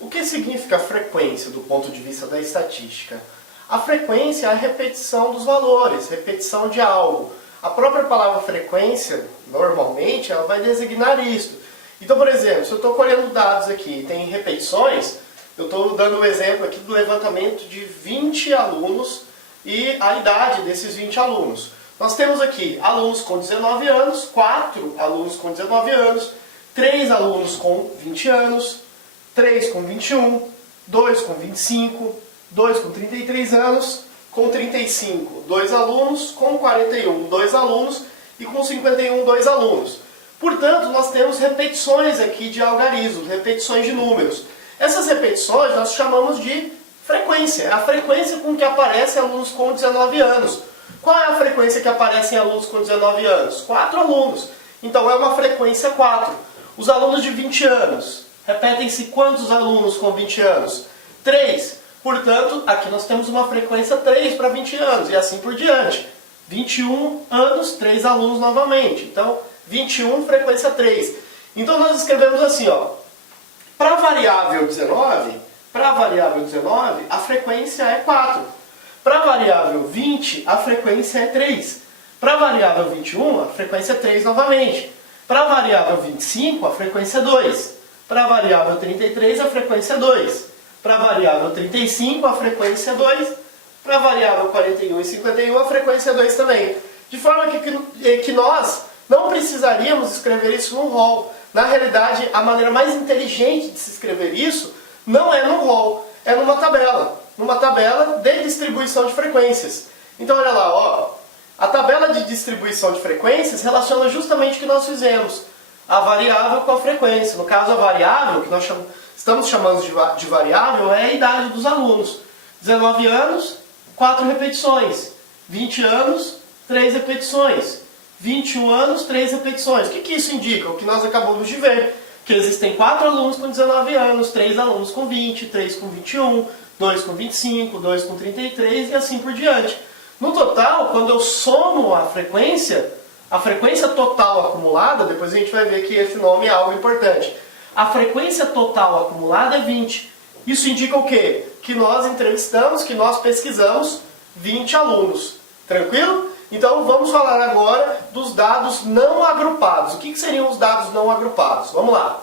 O que significa frequência do ponto de vista da estatística? A frequência é a repetição dos valores, repetição de algo. A própria palavra frequência, normalmente, ela vai designar isto. Então, por exemplo, se eu estou colhendo dados aqui e tem repetições, eu estou dando o exemplo aqui do levantamento de 20 alunos e a idade desses 20 alunos. Nós temos aqui alunos com 19 anos, 4 alunos com 19 anos, 3 alunos com 20 anos, 3 com 21, 2 com 25, 2 com 33 anos, com 35, 2 alunos, com 41, 2 alunos e com 51, 2 alunos. Portanto, nós temos repetições aqui de algarismos, repetições de números. Essas repetições nós chamamos de frequência. É a frequência com que aparecem alunos com 19 anos. Qual é a frequência que aparecem alunos com 19 anos? 4 alunos. Então é uma frequência 4. Os alunos de 20 anos. Repetem-se quantos alunos com 20 anos? 3. Portanto, aqui nós temos uma frequência 3 para 20 anos e assim por diante. 21 anos, 3 alunos novamente. Então, 21, frequência 3. Então nós escrevemos assim, ó. Para a variável 19, a frequência é 4. Para a variável 20, a frequência é 3. Para a variável 21, a frequência é 3 novamente. Para a variável 25, a frequência é 2. Para a variável 33, a frequência é 2. Para a variável 35, a frequência é 2. Para a variável 41 e 51, a frequência é 2 também. De forma que nós não precisaríamos escrever isso num rol. Na realidade, a maneira mais inteligente de se escrever isso não é num rol, é numa tabela de distribuição de frequências. Então olha lá, ó, a tabela de distribuição de frequências relaciona justamente o que nós fizemos, a variável com a frequência. No caso, a variável, que nós estamos chamando de variável, é a idade dos alunos. 19 anos, 4 repetições. 20 anos, 3 repetições. 21 anos, 3 repetições. O que isso indica? O que nós acabamos de ver. Que existem 4 alunos com 19 anos, 3 alunos com 20, 3 com 21, 2 com 25, 2 com 33 e assim por diante. No total, quando eu somo a frequência total acumulada, depois a gente vai ver que esse nome é algo importante. A frequência total acumulada é 20. Isso indica o quê? Que nós entrevistamos, que nós pesquisamos 20 alunos. Tranquilo? Então vamos falar agora dos dados não agrupados. O que seriam os dados não agrupados? Vamos lá.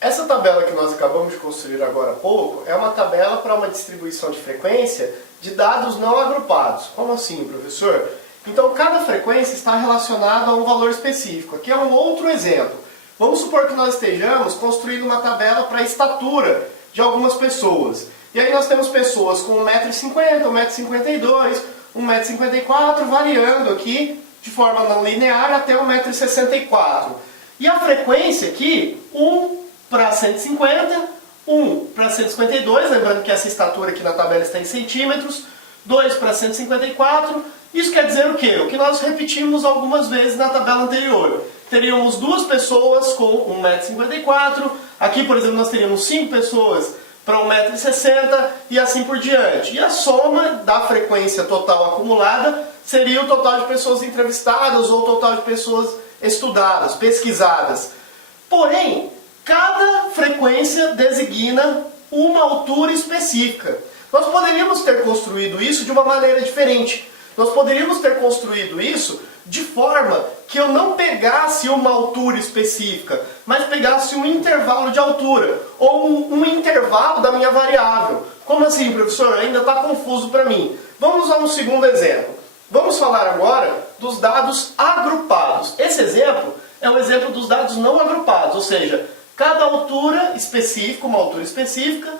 Essa tabela que nós acabamos de construir agora há pouco é uma tabela para uma distribuição de frequência de dados não agrupados. Como assim, professor? Então cada frequência está relacionada a um valor específico. Aqui é um outro exemplo. Vamos supor que nós estejamos construindo uma tabela para a estatura de algumas pessoas. E aí nós temos pessoas com 1,50m, 1,52m, 1,54m, variando aqui de forma não linear até 1,64m. E a frequência aqui, 1 para 150, 1 para 152, lembrando que essa estatura aqui na tabela está em centímetros, 2 para 154. Isso quer dizer o quê? O que nós repetimos algumas vezes na tabela anterior. Teríamos 2 pessoas com 1,54m. Aqui, por exemplo, nós teríamos 5 pessoas para 1,60m e assim por diante. E a soma da frequência total acumulada seria o total de pessoas entrevistadas ou o total de pessoas estudadas, pesquisadas. Porém, cada frequência designa uma altura específica. Nós poderíamos ter construído isso de uma maneira diferente. Nós poderíamos ter construído isso de forma que eu não pegasse uma altura específica, mas pegasse um intervalo de altura, ou um intervalo da minha variável. Como assim, professor? Ainda está confuso para mim. Vamos a um segundo exemplo. Vamos falar agora dos dados agrupados. Esse exemplo é um exemplo dos dados não agrupados, ou seja, cada altura específica, uma altura específica,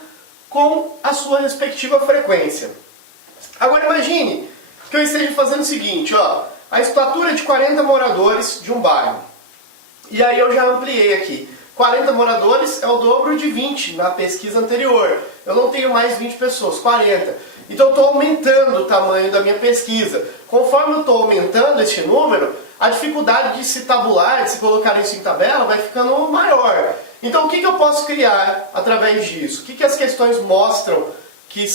com a sua respectiva frequência. Agora imagine que eu esteja fazendo o seguinte, ó, a estatura de 40 moradores de um bairro. E aí eu já ampliei aqui. 40 moradores é o dobro de 20 na pesquisa anterior. Eu não tenho mais 20 pessoas, 40. Então eu estou aumentando o tamanho da minha pesquisa. Conforme eu estou aumentando este número, a dificuldade de se tabular, de se colocar isso em tabela, vai ficando maior. Então o que eu posso criar através disso? O que as questões mostram que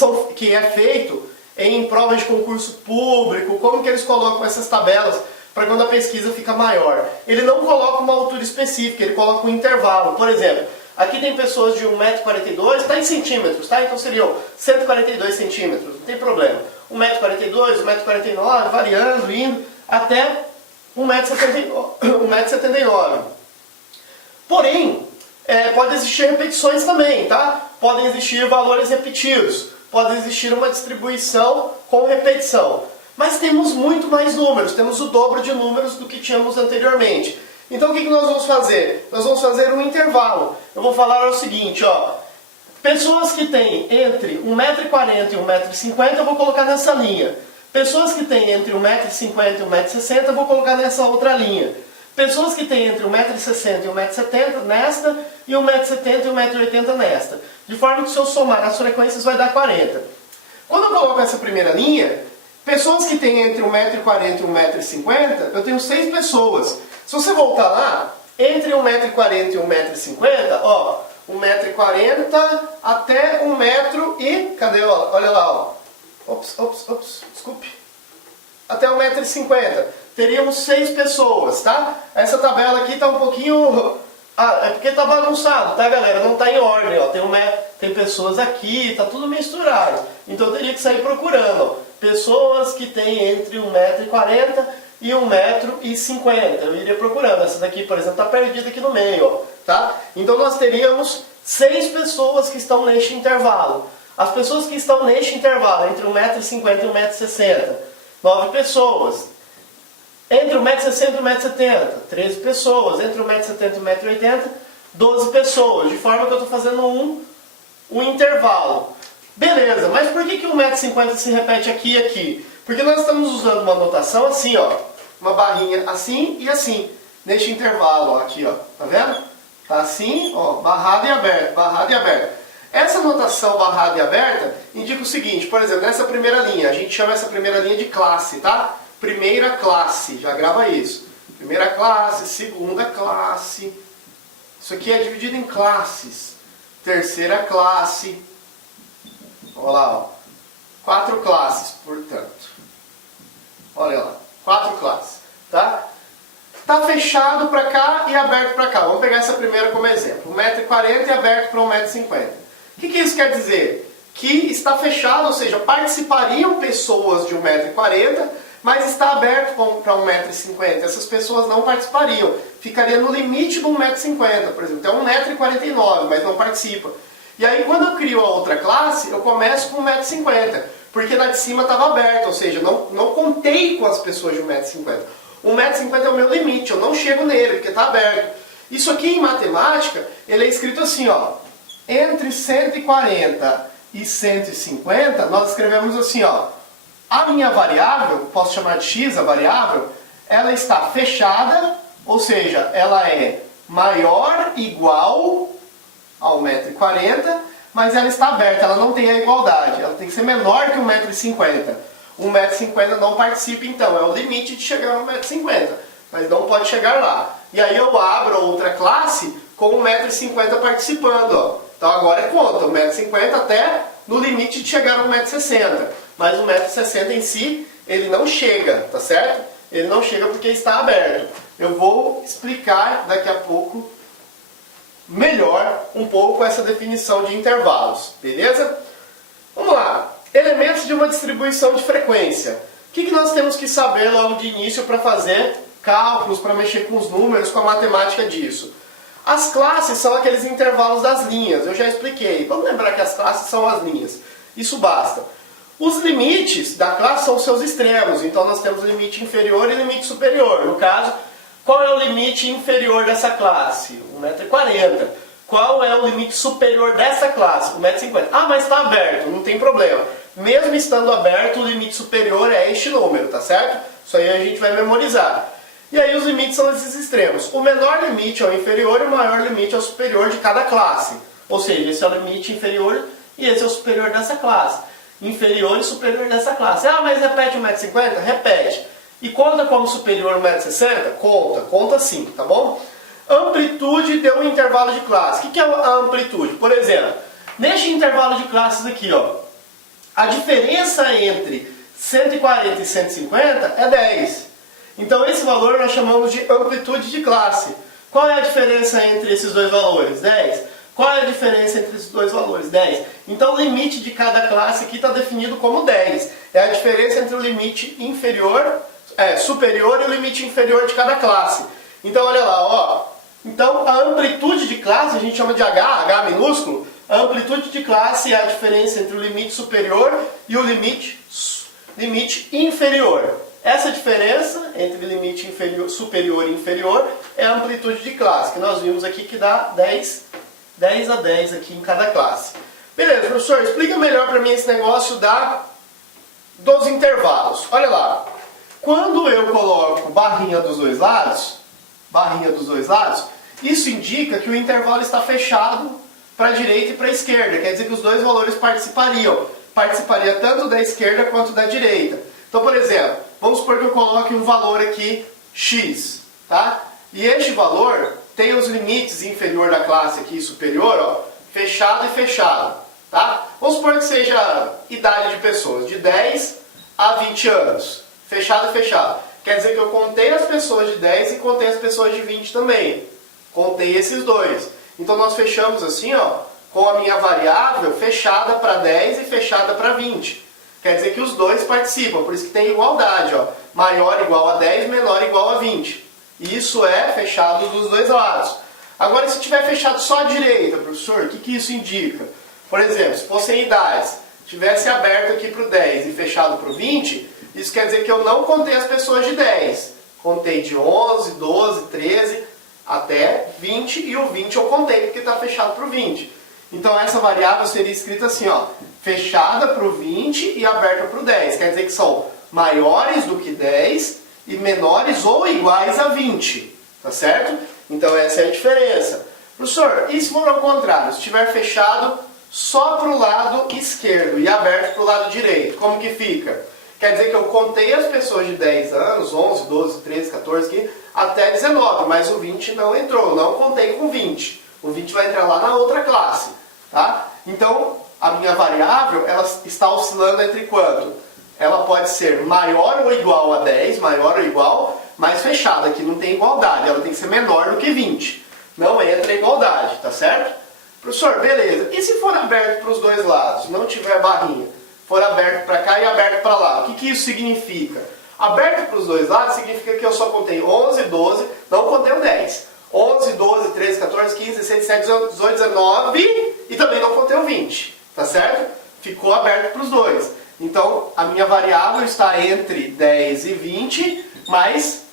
é feito em provas de concurso público? Como que eles colocam essas tabelas para quando a pesquisa fica maior? Ele não coloca uma altura específica, ele coloca um intervalo. Por exemplo, aqui tem pessoas de 1,42m, está em centímetros, tá? Então seriam 142 centímetros, não tem problema. 1,42m, 1,49m, variando, indo até 1,79m. Porém, pode existir repetições também, tá? Podem existir valores repetidos, pode existir uma distribuição com repetição. Mas temos muito mais números, temos o dobro de números do que tínhamos anteriormente. Então o que nós vamos fazer? Nós vamos fazer um intervalo. Eu vou falar o seguinte, ó. Pessoas que têm entre 1,40m e 1,50m eu vou colocar nessa linha. Pessoas que têm entre 1,50m e 1,60m eu vou colocar nessa outra linha. Pessoas que têm entre 1,60m e 1,70m nesta, e 1,70m e 1,80m nesta. De forma que se eu somar as frequências vai dar 40. Quando eu coloco essa primeira linha, pessoas que têm entre 1,40m e 1,50m, eu tenho 6 pessoas. Se você voltar lá, entre 1,40m e 1,50m, ó, 1,40m até 1m e... Cadê? Olha lá, ó. Desculpe. Até 1,50m. Teríamos 6 pessoas, tá? Essa tabela aqui está um pouquinho... é porque está bagunçado, tá, galera? Não está em ordem, ó. Tem pessoas aqui, está tudo misturado. Então eu teria que sair procurando, ó. Pessoas que têm entre 1,40m e 1,50 m. Eu iria procurando. Essa daqui, por exemplo, está perdida aqui no meio. Ó, tá? Então nós teríamos 6 pessoas que estão neste intervalo. As pessoas que estão neste intervalo, entre 1,50 m e 1,60 m, 9 pessoas. Entre 1,60 m e 1,70 m, 13 pessoas. Entre 1,70 m e 1,80 m, 12 pessoas. De forma que eu estou fazendo um intervalo. Beleza, mas por que 1,50 m se repete aqui e aqui? Porque nós estamos usando uma notação assim, ó. Uma barrinha assim e assim. Neste intervalo, ó, aqui, ó. Tá vendo? Tá assim, ó, barrado e aberto, barrado e aberto. Essa notação barrada e aberta indica o seguinte, por exemplo, nessa primeira linha, a gente chama essa primeira linha de classe, tá? Primeira classe, já grava isso. Primeira classe, segunda classe. Isso aqui é dividido em classes. Terceira classe. Olha lá, ó. 4 classes, portanto. Olha lá, 4 classes, tá? Está fechado para cá e aberto para cá. Vamos pegar essa primeira como exemplo. 1,40 m e aberto para 1,50 m. O que isso quer dizer? Que está fechado, ou seja, participariam pessoas de 1,40 m, mas está aberto para 1,50 m. Essas pessoas não participariam. Ficaria no limite do 1,50 m, por exemplo. Então 1,49 m, mas não participa. E aí quando eu crio a outra classe, eu começo com 1,50 m, porque na de cima estava aberto, ou seja, não contei com as pessoas de 1,50 m. 1,50 m é o meu limite, eu não chego nele, porque está aberto. Isso aqui em matemática, ele é escrito assim, ó. Entre 140 e 150, nós escrevemos assim, ó. A minha variável, posso chamar de x a variável, ela está fechada, ou seja, ela é maior, igual ao 1,40 m, mas ela está aberta, ela não tem a igualdade, ela tem que ser menor que 1,50 m. 1,50 m não participa, então, é o limite de chegar a 1,50 m, mas não pode chegar lá. E aí eu abro outra classe com 1,50 m participando, ó. Então agora conta, 1,50 m até no limite de chegar a 1,60 m. Mas 1,60 m em si, ele não chega, tá certo? Ele não chega porque está aberto. Eu vou explicar daqui a pouco melhor um pouco essa definição de intervalos, beleza? Vamos lá. Elementos de uma distribuição de frequência. O que nós temos que saber logo de início para fazer cálculos, para mexer com os números, com a matemática disso? As classes são aqueles intervalos das linhas, eu já expliquei. Vamos lembrar que as classes são as linhas. Isso basta. Os limites da classe são os seus extremos, então nós temos limite inferior e limite superior. No caso, qual é o limite inferior dessa classe? 1,40 m. Qual é o limite superior dessa classe? 1,50 m. Ah, mas está aberto, não tem problema. Mesmo estando aberto, o limite superior é este número, tá certo? Isso aí a gente vai memorizar. E aí os limites são esses extremos. O menor limite é o inferior e o maior limite é o superior de cada classe. Ou seja, esse é o limite inferior e esse é o superior dessa classe. Inferior e superior dessa classe. Ah, mas repete 1,50 m? Repete. E conta como superior 1,60 m? Conta sim, tá bom? Amplitude de um intervalo de classe. O que é a amplitude? Por exemplo, neste intervalo de classes aqui, ó, a diferença entre 140 e 150 é 10. Então esse valor nós chamamos de amplitude de classe. Qual é a diferença entre esses dois valores? 10. Qual é a diferença entre esses dois valores? 10. Então o limite de cada classe aqui está definido como 10. É a diferença entre o limite superior e o limite inferior de cada classe. Então olha lá, ó. Então a amplitude de classe a gente chama de H minúsculo. A amplitude de classe é a diferença entre o limite superior e o limite inferior. Essa diferença entre limite superior e inferior é a amplitude de classe, que nós vimos aqui que dá 10 a 10 aqui em cada classe. Beleza, professor, explica melhor para mim esse negócio dos intervalos. Olha lá, quando eu coloco barrinha dos dois lados, isso indica que o intervalo está fechado para a direita e para a esquerda. Quer dizer que os dois valores participariam. Participaria tanto da esquerda quanto da direita. Então, por exemplo, vamos supor que eu coloque um valor aqui, x, tá? E este valor tem os limites inferior da classe aqui, superior, ó, fechado e fechado, tá? Vamos supor que seja idade de pessoas, de 10 a 20 anos. Fechado e fechado. Quer dizer que eu contei as pessoas de 10 e contei as pessoas de 20 também. Contei esses dois. Então nós fechamos assim, ó, com a minha variável fechada para 10 e fechada para 20. quer dizer que os dois participam, por isso que tem igualdade, ó. Maior igual a 10, menor igual a 20. Isso é fechado dos dois lados. Agora, se tiver fechado só a direita, professor, o que isso indica? Por exemplo, se fossem idades, tivesse aberto aqui para o 10 e fechado para o 20, isso quer dizer que eu não contei as pessoas de 10. Contei de 11, 12, 13 até 20 e o 20 eu contei porque está fechado para o 20. Então essa variável seria escrita assim, ó, fechada para o 20 e aberta para o 10. Quer dizer que são maiores do que 10 e menores ou iguais a 20. Tá certo? Então essa é a diferença. Professor, e se for ao contrário? Se estiver fechado só para o lado esquerdo e aberto para o lado direito, como que fica? Quer dizer que eu contei as pessoas de 10 anos, 11, 12, 13, 14, 15, até 19, mas o 20 não entrou, não contei com 20. O 20 vai entrar lá na outra classe. Tá? Então, a minha variável ela está oscilando entre quanto? Ela pode ser maior ou igual a 10, maior ou igual, mas fechada, aqui não tem igualdade, ela tem que ser menor do que 20. Não entra igualdade, tá certo? Professor, beleza. E se for aberto para os dois lados, não tiver barrinha, for aberto para cá e aberto para lá, o que isso significa? Aberto para os dois lados significa que eu só contei 11, 12, não contei o 10. 11, 12, 13, 14, 15, 16, 17, 18, 19 e também não contei o 20, tá certo? Ficou aberto para os dois. Então, a minha variável está entre 10 e 20, mas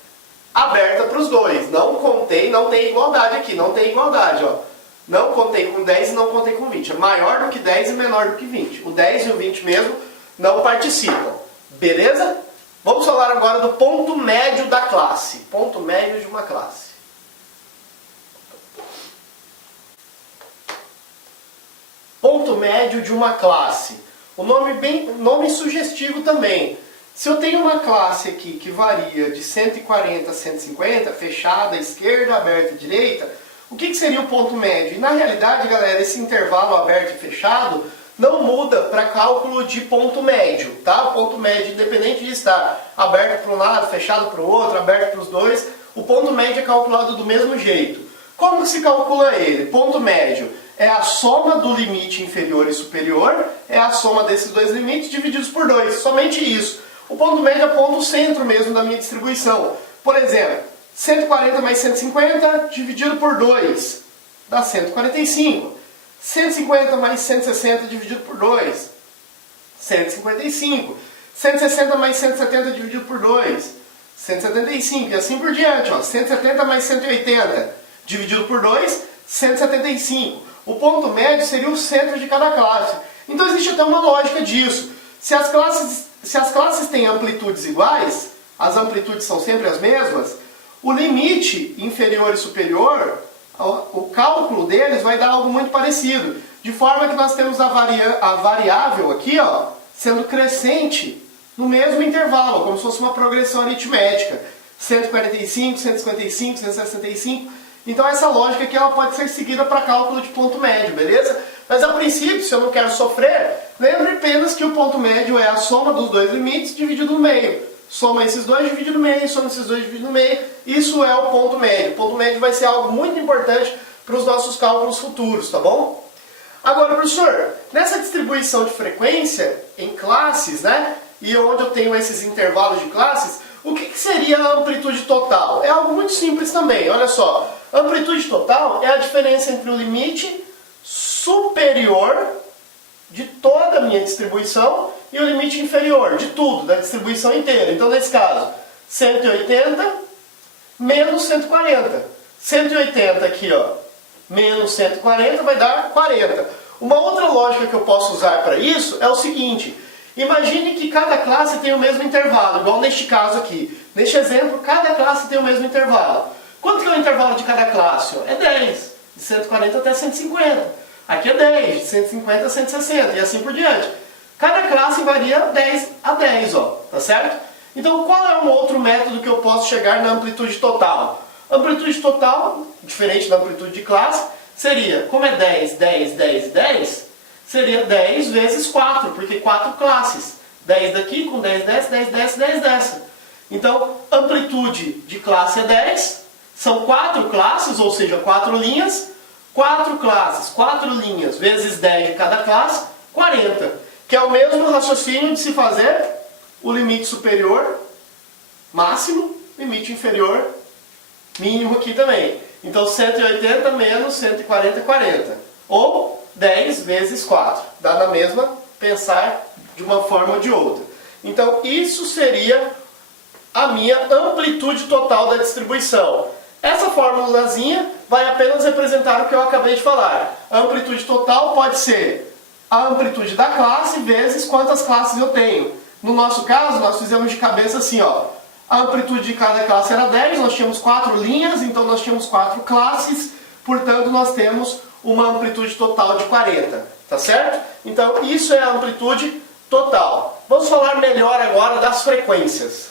aberta para os dois. Não contei, não tem igualdade aqui, não tem igualdade, ó. Não contei com 10 e não contei com 20. É maior do que 10 e menor do que 20. O 10 e o 20 mesmo não participam. Beleza? Vamos falar agora do ponto médio da classe. Ponto médio de uma classe. Ponto médio de uma classe. O nome sugestivo também. Se eu tenho uma classe aqui que varia de 140 a 150, fechada, esquerda, aberta e direita, o que seria o ponto médio? E na realidade, galera, esse intervalo aberto e fechado não muda para cálculo de ponto médio, tá? O ponto médio, independente de estar aberto para um lado, fechado para o outro, aberto para os dois, o ponto médio é calculado do mesmo jeito. Como que se calcula ele? Ponto médio é a soma do limite inferior e superior, é a soma desses dois limites divididos por 2, somente isso. O ponto médio aponta o centro mesmo da minha distribuição. Por exemplo, 140 mais 150 dividido por 2 dá 145. 150 mais 160 dividido por 2, 155. 160 mais 170 dividido por 2, 175. E assim por diante. Ó. 170 mais 180 dividido por 2, 175. O ponto médio seria o centro de cada classe. Então existe até uma lógica disso. Se as classes têm amplitudes iguais, as amplitudes são sempre as mesmas, o limite inferior e superior, o cálculo deles vai dar algo muito parecido. De forma que nós temos a variável aqui, ó, sendo crescente no mesmo intervalo, como se fosse uma progressão aritmética. 145, 155, 165. Então essa lógica aqui ela pode ser seguida para cálculo de ponto médio, beleza? Mas a princípio, se eu não quero sofrer, lembre apenas que o ponto médio é a soma dos dois limites dividido no meio. Soma esses dois, divide no meio, soma esses dois, divide no meio. Isso é o ponto médio. O ponto médio vai ser algo muito importante para os nossos cálculos futuros, tá bom? Agora, professor, nessa distribuição de frequência em classes, né? E onde eu tenho esses intervalos de classes, o que seria a amplitude total? É algo muito simples também, olha só. A amplitude total é a diferença entre o limite superior de toda a minha distribuição e o limite inferior de tudo, da distribuição inteira. Então, nesse caso, 180 menos 140. 180 aqui, ó, menos 140 vai dar 40. Uma outra lógica que eu posso usar para isso é o seguinte. Imagine que cada classe tem o mesmo intervalo, igual neste caso aqui. Neste exemplo, cada classe tem o mesmo intervalo. Quanto que é o intervalo de cada classe? É 10, de 140 até 150. Aqui é 10, de 150 a 160 e assim por diante. Cada classe varia 10 a 10, ó, tá certo? Então, qual é um outro método que eu posso chegar na amplitude total? A amplitude total, diferente da amplitude de classe, seria, como é 10, 10, 10 e 10, seria 10 vezes 4, porque 4 classes. 10 daqui com 10 dessa, 10 dessa, 10 dessa. Então, amplitude de classe é 10, são 4 classes, ou seja, 4 linhas. 4 classes, 4 linhas, vezes 10 de cada classe, 40. que é o mesmo raciocínio de se fazer o limite superior, máximo, limite inferior, mínimo aqui também. Então 180 menos 140 é 40. Ou 10 vezes 4. Dá na mesma pensar de uma forma ou de outra. Então isso seria a minha amplitude total da distribuição. Essa formulazinha vai apenas representar o que eu acabei de falar. A amplitude total pode ser a amplitude da classe vezes quantas classes eu tenho. No nosso caso, nós fizemos de cabeça assim, ó. A amplitude de cada classe era 10, nós tínhamos 4 linhas, então nós tínhamos 4 classes, portanto nós temos uma amplitude total de 40, tá certo? Então isso é a amplitude total. Vamos falar melhor agora das frequências.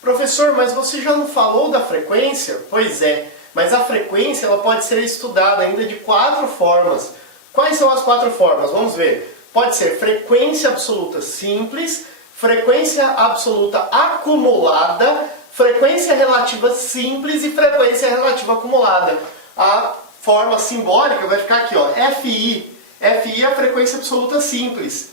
Professor, mas você já não falou da frequência? Pois é, mas a frequência ela pode ser estudada ainda de 4 formas. Quais são as 4 formas? Vamos ver. Pode ser frequência absoluta simples, frequência absoluta acumulada, frequência relativa simples e frequência relativa acumulada. A forma simbólica vai ficar aqui, ó, FI. FI é a frequência absoluta simples.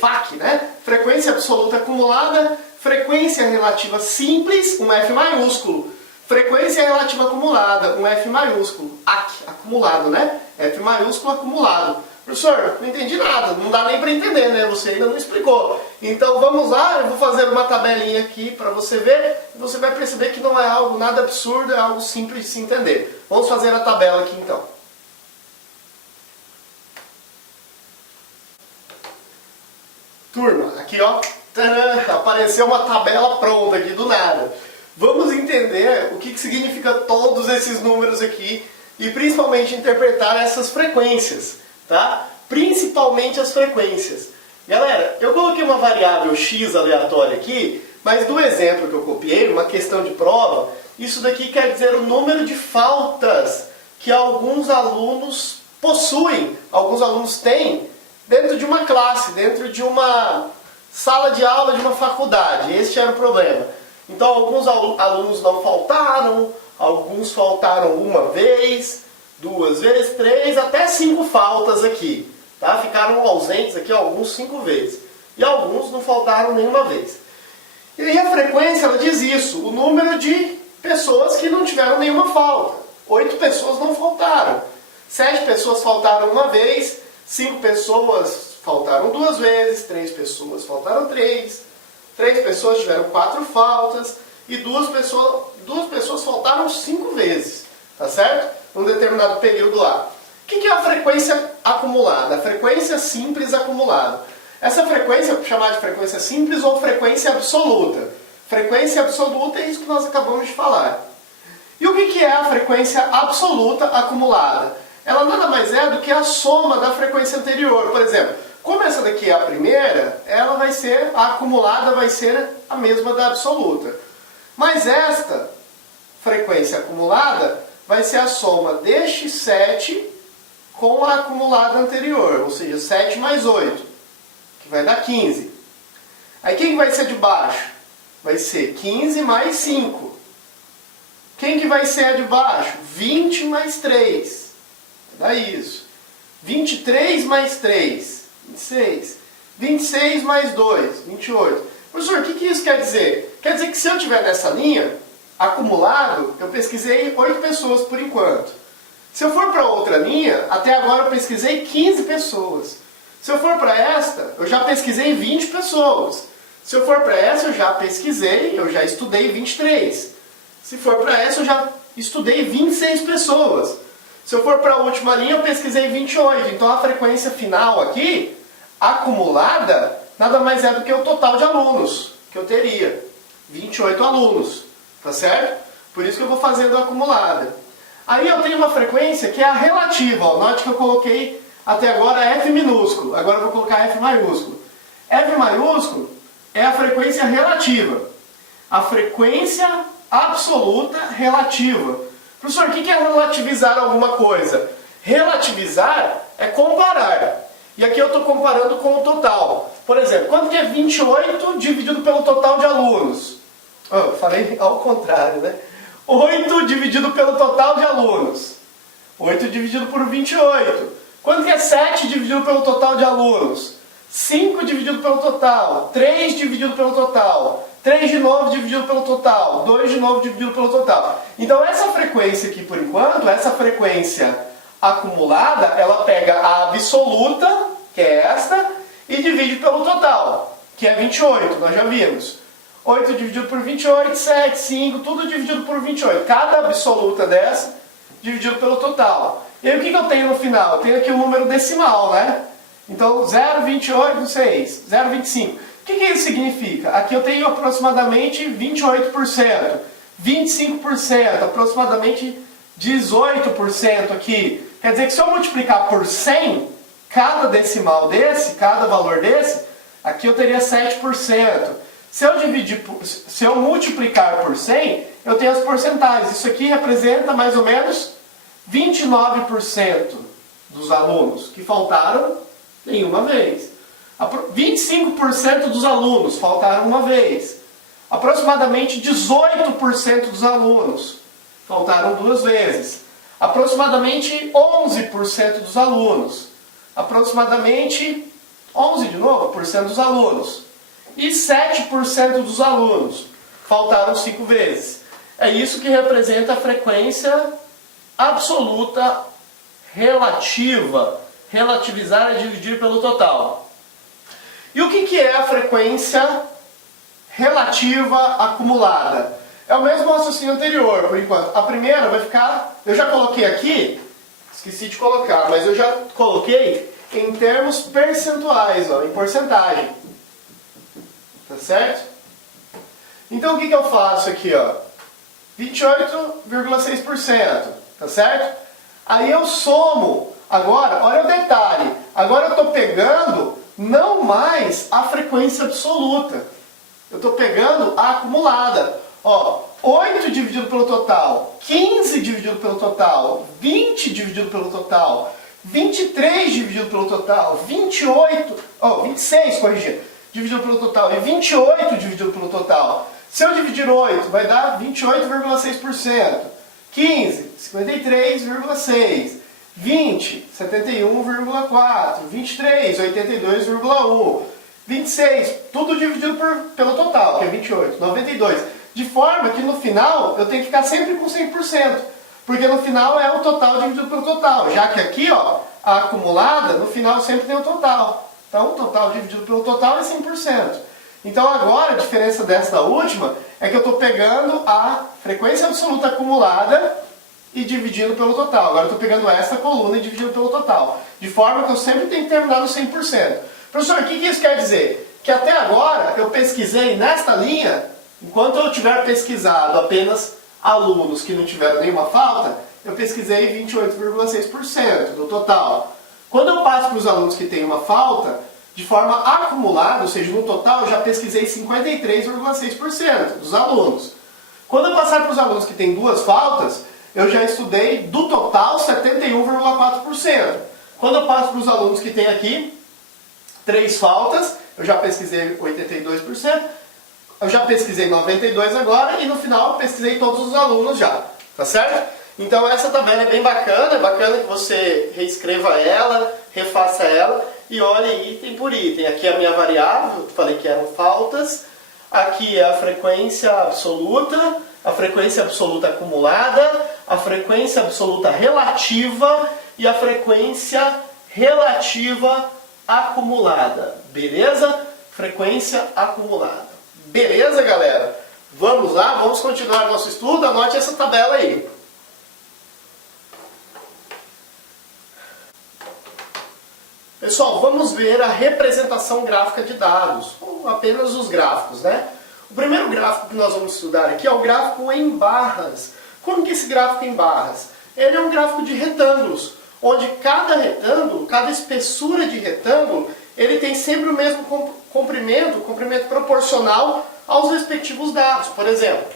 FAC, né? Frequência absoluta acumulada, frequência relativa simples, um F maiúsculo. Frequência relativa acumulada, um F maiúsculo. AC, acumulado, né? F maiúsculo acumulado. Professor, não entendi nada, não dá nem para entender, né? Você ainda não explicou. Então vamos lá, eu vou fazer uma tabelinha aqui para você ver. E você vai perceber que não é algo nada absurdo, é algo simples de se entender. Vamos fazer a tabela aqui então. Turma, aqui ó, tcharam, apareceu uma tabela pronta aqui do nada. Vamos entender o que significa todos esses números aqui e principalmente interpretar essas frequências, tá? Principalmente as frequências. Galera, eu coloquei uma variável x aleatória aqui, mas do exemplo que eu copiei, uma questão de prova, isso daqui quer dizer o número de faltas que alguns alunos possuem, alguns alunos têm, dentro de uma classe, dentro de uma sala de aula de uma faculdade. Este era o problema. Então alguns alunos não faltaram, alguns faltaram uma vez, 2 vezes, 3, até 5 faltas aqui. Tá? Ficaram ausentes aqui alguns 5 vezes. E alguns não faltaram nenhuma vez. E aí a frequência ela diz isso, o número de pessoas que não tiveram nenhuma falta. 8 pessoas não faltaram. 7 pessoas faltaram uma vez, 5 pessoas faltaram 2 vezes, 3 pessoas faltaram 3 pessoas tiveram 4 faltas e 2 pessoas faltaram 5 vezes, tá certo? Num determinado período lá. O que é a frequência acumulada? A frequência simples acumulada. Essa frequência, chamada de frequência simples ou frequência absoluta. Frequência absoluta é isso que nós acabamos de falar. E o que é a frequência absoluta acumulada? Ela nada mais é do que a soma da frequência anterior. Por exemplo, como essa daqui é a primeira, ela vai ser, a acumulada vai ser a mesma da absoluta. Mas esta frequência acumulada vai ser a soma deste 7 com a acumulada anterior, ou seja, 7 mais 8, que vai dar 15. Aí quem vai ser de baixo? Vai ser 15 mais 5. Quem que vai ser a de baixo? 20 mais 3. Dá isso. 23 mais 3. 26. 26 mais 2, 28. Professor, o que isso quer dizer? Quer dizer que se eu estiver nessa linha, acumulado, eu pesquisei 8 pessoas por enquanto. Se eu for para outra linha, até agora eu pesquisei 15 pessoas. Se eu for para esta, eu já pesquisei 20 pessoas. Se eu for para essa, eu já pesquisei, eu já estudei 23. Se for para essa, eu já estudei 26 pessoas. Se eu for para a última linha, eu pesquisei 28. Então a frequência final aqui, acumulada, nada mais é do que o total de alunos que eu teria. 28 alunos, tá certo? Por isso que eu vou fazendo a acumulada. Aí eu tenho uma frequência que é a relativa. Ó. Note que eu coloquei até agora F minúsculo. Agora eu vou colocar F maiúsculo. F maiúsculo é a frequência relativa. A frequência absoluta relativa. Professor, o que é relativizar alguma coisa? Relativizar é comparar. E aqui eu estou comparando com o total. Por exemplo, quanto que é 28 dividido pelo total de alunos? Oh, falei ao contrário, né? 8 dividido pelo total de alunos. 8 dividido por 28. Quanto que é 7 dividido pelo total de alunos? 5 dividido pelo total. 3 dividido pelo total. 3 de novo dividido pelo total. 2 de novo dividido pelo total. Então essa frequência aqui, por enquanto, essa frequência acumulada, ela pega a absoluta, que é esta, e divide pelo total, que é 28, nós já vimos. 8 dividido por 28, 7, 5, tudo dividido por 28. Cada absoluta dessa dividido pelo total. E aí o que eu tenho no final? Eu tenho aqui um número decimal, né? Então 0,28, 6, 0,25. O que isso significa? Aqui eu tenho aproximadamente 28%, 25%, aproximadamente 18% aqui. Quer dizer que se eu multiplicar por 100, cada decimal desse, cada valor desse, aqui eu teria 7%. Se eu multiplicar por 100, eu tenho as porcentagens. Isso aqui representa mais ou menos 29% dos alunos que faltaram em uma vez. 25% dos alunos faltaram uma vez. Aproximadamente 18% dos alunos faltaram duas vezes. Aproximadamente 11% dos alunos. Aproximadamente 11 de novo, por cento dos alunos. E 7% dos alunos faltaram 5 vezes. É isso que representa a frequência absoluta relativa. Relativizar é dividir pelo total. E o que é a frequência relativa acumulada? É o mesmo raciocínio anterior, por enquanto. A primeira vai ficar... Eu já coloquei aqui, esqueci de colocar, mas eu já coloquei em termos percentuais, ó, em porcentagem. Tá certo? Então o que eu faço aqui, ó? 28,6%, tá certo? Aí eu somo, agora, olha o detalhe, agora eu estou pegando não mais a frequência absoluta, eu estou pegando a acumulada. Ó, 8 dividido pelo total, 15 dividido pelo total, 20 dividido pelo total, 23 dividido pelo total, 26, corrigindo, dividido pelo total, e 28 dividido pelo total. Se eu dividir 8, vai dar 28,6%. 15, 53,6%. 20, 71,4%. 23, 82,1%. 26, tudo dividido pelo total, que é 28. 92. De forma que no final eu tenho que ficar sempre com 100%. Porque no final é o total dividido pelo total. Já que aqui, ó, a acumulada, no final sempre tem o total. Então, o total dividido pelo total é 100%. Então, agora, a diferença desta última é que eu estou pegando a frequência absoluta acumulada e dividindo pelo total. Agora, eu estou pegando esta coluna e dividindo pelo total. De forma que eu sempre tenho que terminar no 100%. Professor, o que isso quer dizer? Que até agora eu pesquisei nesta linha, enquanto eu tiver pesquisado apenas alunos que não tiveram nenhuma falta, eu pesquisei 28,6% do total. Quando eu passo para os alunos que têm uma falta, de forma acumulada, ou seja, no total, eu já pesquisei 53,6% dos alunos. Quando eu passar para os alunos que têm duas faltas, eu já estudei do total 71,4%. Quando eu passo para os alunos que têm aqui 3 faltas, eu já pesquisei 82%, eu já pesquisei 92% agora, e no final eu pesquisei todos os alunos já, tá certo? Então essa tabela é bem bacana, é bacana que você reescreva ela, refaça ela e olhe item por item. Aqui é a minha variável, falei que eram faltas, aqui é a frequência absoluta acumulada, a frequência absoluta relativa e a frequência relativa acumulada, beleza? Frequência acumulada. Beleza, galera? Vamos lá, vamos continuar nosso estudo, anote essa tabela aí. Pessoal, vamos ver a representação gráfica de dados, ou apenas os gráficos, né? O primeiro gráfico que nós vamos estudar aqui é o gráfico em barras. Como que é esse gráfico em barras? Ele é um gráfico de retângulos, onde cada retângulo, cada espessura de retângulo, ele tem sempre o mesmo comprimento proporcional aos respectivos dados. Por exemplo,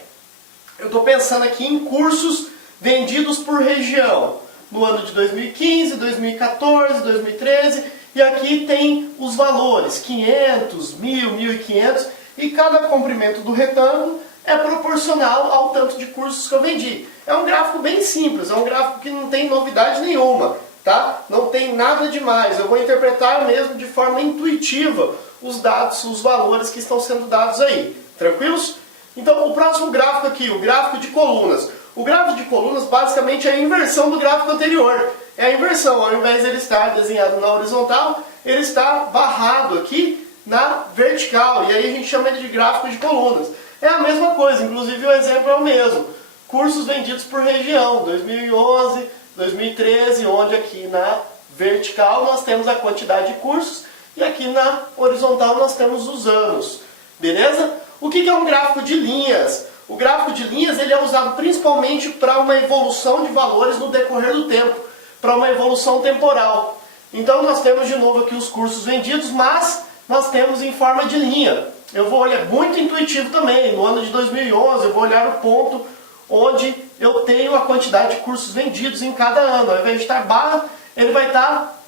eu estou pensando aqui em cursos vendidos por região. No ano de 2015, 2014, 2013, e aqui tem os valores, 500, 1000, 1500, e cada comprimento do retângulo é proporcional ao tanto de cursos que eu vendi. É um gráfico bem simples, é um gráfico que não tem novidade nenhuma, tá? Não tem nada demais. Eu vou interpretar mesmo de forma intuitiva os dados, os valores que estão sendo dados aí. Tranquilos? Então, o próximo gráfico aqui, o gráfico de colunas. O gráfico de colunas basicamente é a inversão do gráfico anterior. É a inversão, ao invés de ele estar desenhado na horizontal, ele está barrado aqui na vertical. E aí a gente chama ele de gráfico de colunas. É a mesma coisa, inclusive o exemplo é o mesmo. Cursos vendidos por região, 2011, 2013, onde aqui na vertical nós temos a quantidade de cursos e aqui na horizontal nós temos os anos. Beleza? O que é um gráfico de linhas? O gráfico de linhas ele é usado principalmente para uma evolução de valores no decorrer do tempo, para uma evolução temporal. Então nós temos de novo aqui os cursos vendidos, mas nós temos em forma de linha. Eu vou olhar, muito intuitivo também, no ano de 2011 eu vou olhar o ponto onde eu tenho a quantidade de cursos vendidos em cada ano. Ao invés de estar barra, ele vai estar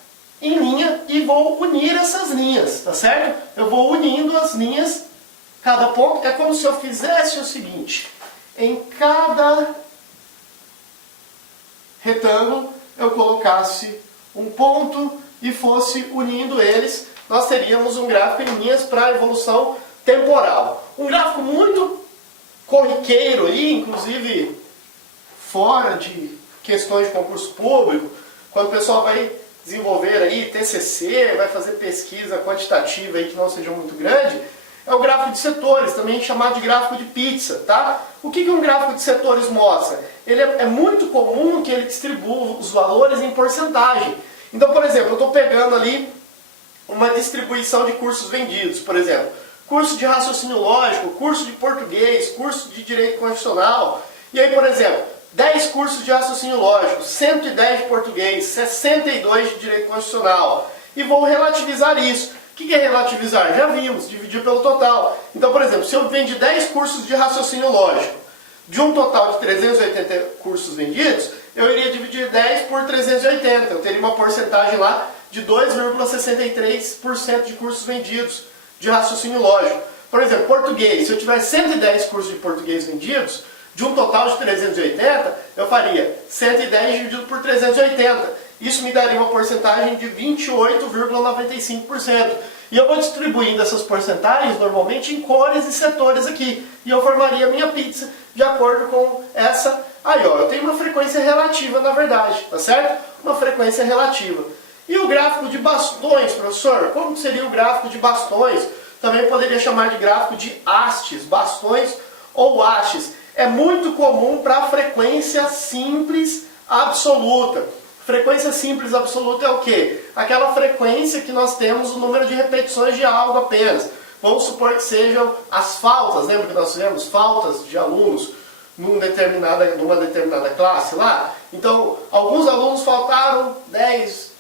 em linha e vou unir essas linhas, tá certo? Eu vou unindo as linhas, cada ponto, é como se eu fizesse o seguinte, em cada retângulo eu colocasse um ponto e fosse unindo eles, nós teríamos um gráfico em linhas para evolução temporal. Um gráfico muito corriqueiro aí, inclusive fora de questões de concurso público, quando o pessoal vai desenvolver aí TCC, vai fazer pesquisa quantitativa aí que não seja muito grande, é o gráfico de setores, também chamado de gráfico de pizza, tá? O que um gráfico de setores mostra? Ele é muito comum que ele distribua os valores em porcentagem. Então, por exemplo, eu estou pegando ali uma distribuição de cursos vendidos, por exemplo, curso de raciocínio lógico, curso de português, curso de direito constitucional, e aí, por exemplo, 10 cursos de raciocínio lógico, 110 de português, 62 de direito constitucional, e vou relativizar isso. O que é relativizar? Já vimos, dividir pelo total. Então, por exemplo, se eu vendi 10 cursos de raciocínio lógico, de um total de 380 cursos vendidos, eu iria dividir 10 por 380. Eu teria uma porcentagem lá de 2,63% de cursos vendidos de raciocínio lógico. Por exemplo, português. Se eu tiver 110 cursos de português vendidos, de um total de 380, eu faria 110 dividido por 380. Isso me daria uma porcentagem de 28,95%. E eu vou distribuindo essas porcentagens normalmente em cores e setores aqui. E eu formaria a minha pizza de acordo com essa. Aí, ó, eu tenho uma frequência relativa, na verdade, tá certo? Uma frequência relativa. E o gráfico de bastões, professor? Como seria o gráfico de bastões? Também poderia chamar de gráfico de hastes, bastões ou hastes. É muito comum para a frequência simples absoluta. Frequência simples absoluta é o quê? Aquela frequência que nós temos o número de repetições de algo apenas. Vamos supor que sejam as faltas, lembra que nós tivemos faltas de alunos numa determinada classe lá? Então, alguns alunos faltaram 10,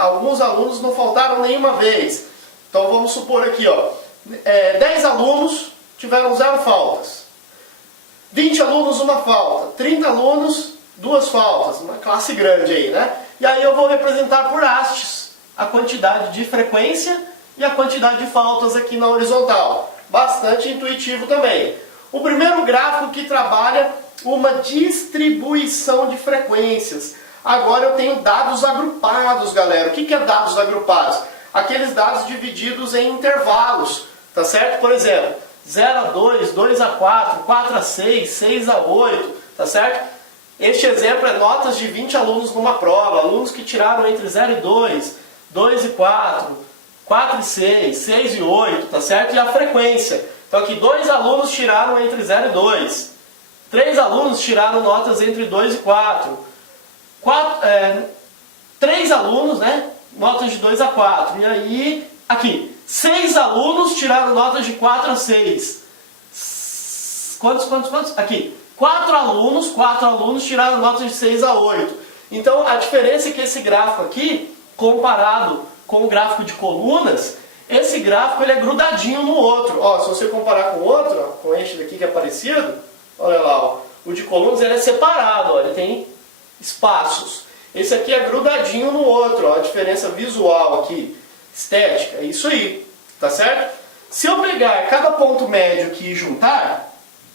alguns alunos não faltaram nenhuma vez. Então vamos supor aqui, ó, 10 alunos tiveram 0 faltas. 20 alunos, 1 falta. 30 alunos, 2 faltas. Uma classe grande aí, né? E aí eu vou representar por hastes a quantidade de frequência e a quantidade de faltas aqui na horizontal. Bastante intuitivo também. O primeiro gráfico que trabalha uma distribuição de frequências. Agora eu tenho dados agrupados, galera. O que é dados agrupados? Aqueles dados divididos em intervalos, tá certo? Por exemplo, 0 a 2, 2 a 4, 4 a 6, 6 a 8, tá certo? Este exemplo é notas de 20 alunos numa prova, alunos que tiraram entre 0 e 2, 2 e 4, 4 e 6, 6 e 8, tá certo? E a frequência. Então aqui 2 alunos tiraram entre 0 e 2, 3 alunos tiraram notas entre 2 e 4, 3 alunos, né? Notas de 2 a 4. E aí, aqui, 6 alunos tiraram notas de 4 a 6. Quantos? Aqui, 4 alunos tiraram notas de 6 a 8. Então, a diferença é que esse gráfico aqui, comparado com o gráfico de colunas, esse gráfico ele é grudadinho no outro. Ó, se você comparar com o outro, ó, com este daqui que é parecido, olha lá, ó, o de colunas ele é separado, ó, ele tem espaços. Esse aqui é grudadinho no outro, ó, a diferença visual aqui, estética, é isso aí, tá certo? Se eu pegar cada ponto médio aqui e juntar,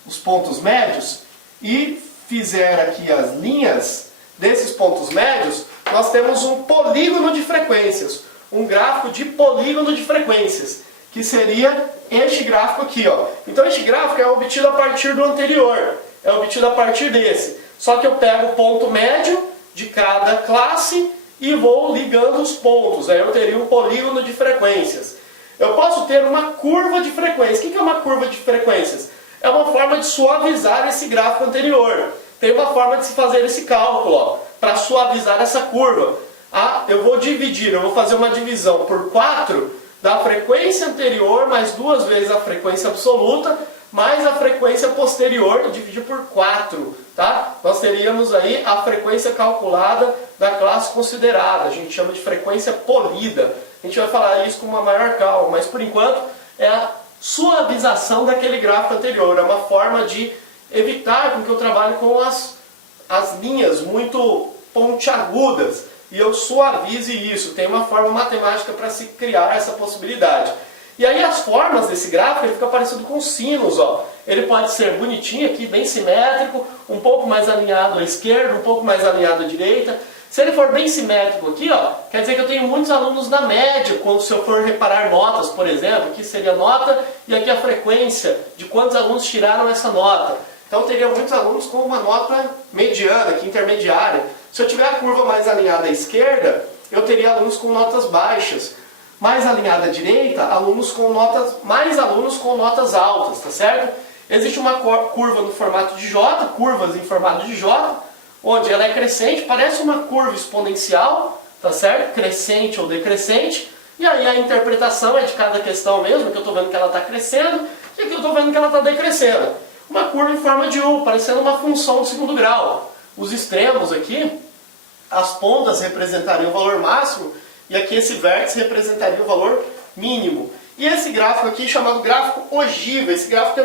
os pontos médios e fizer aqui as linhas desses pontos médios, nós temos um polígono de frequências, um gráfico de polígono de frequências, que seria este gráfico aqui, ó. Então este gráfico é obtido a partir do anterior, é obtido a partir desse. Só que eu pego o ponto médio de cada classe e vou ligando os pontos, aí eu teria um polígono de frequências. Eu posso ter uma curva de frequências. O que é uma curva de frequências? É uma forma de suavizar esse gráfico anterior. Tem uma forma de se fazer esse cálculo para suavizar essa curva. Eu vou fazer uma divisão por 4 da frequência anterior mais 2 vezes a frequência absoluta mais a frequência posterior, dividir por 4. Tá? Nós teríamos aí a frequência calculada da classe considerada. A gente chama de frequência polida. A gente vai falar isso com uma maior calma, mas por enquanto é a suavização daquele gráfico anterior. É uma forma de evitar com que eu trabalhe com as linhas muito pontiagudas e eu suavize isso. Tem uma forma matemática para se criar essa possibilidade. E aí as formas desse gráfico ele fica parecido com sinos. Ó. Ele pode ser bonitinho aqui, bem simétrico, um pouco mais alinhado à esquerda, um pouco mais alinhado à direita. Se ele for bem simétrico aqui, ó, quer dizer que eu tenho muitos alunos na média, quando se eu for reparar notas, por exemplo, aqui seria a nota e aqui a frequência de quantos alunos tiraram essa nota. Então eu teria muitos alunos com uma nota mediana, aqui intermediária. Se eu tiver a curva mais alinhada à esquerda, eu teria alunos com notas baixas. Mais alinhada à direita, mais alunos com notas altas, tá certo? Existe uma curva no formato de J, curvas em formato de J, onde ela é crescente, parece uma curva exponencial, tá certo? Crescente ou decrescente, e aí a interpretação é de cada questão mesmo, que eu estou vendo que ela está crescendo, e aqui eu estou vendo que ela está decrescendo. Uma curva em forma de U, parecendo uma função de segundo grau. Os extremos aqui, as pontas representariam o valor máximo, e aqui esse vértice representaria o valor mínimo. E esse gráfico aqui, chamado gráfico ogiva, esse gráfico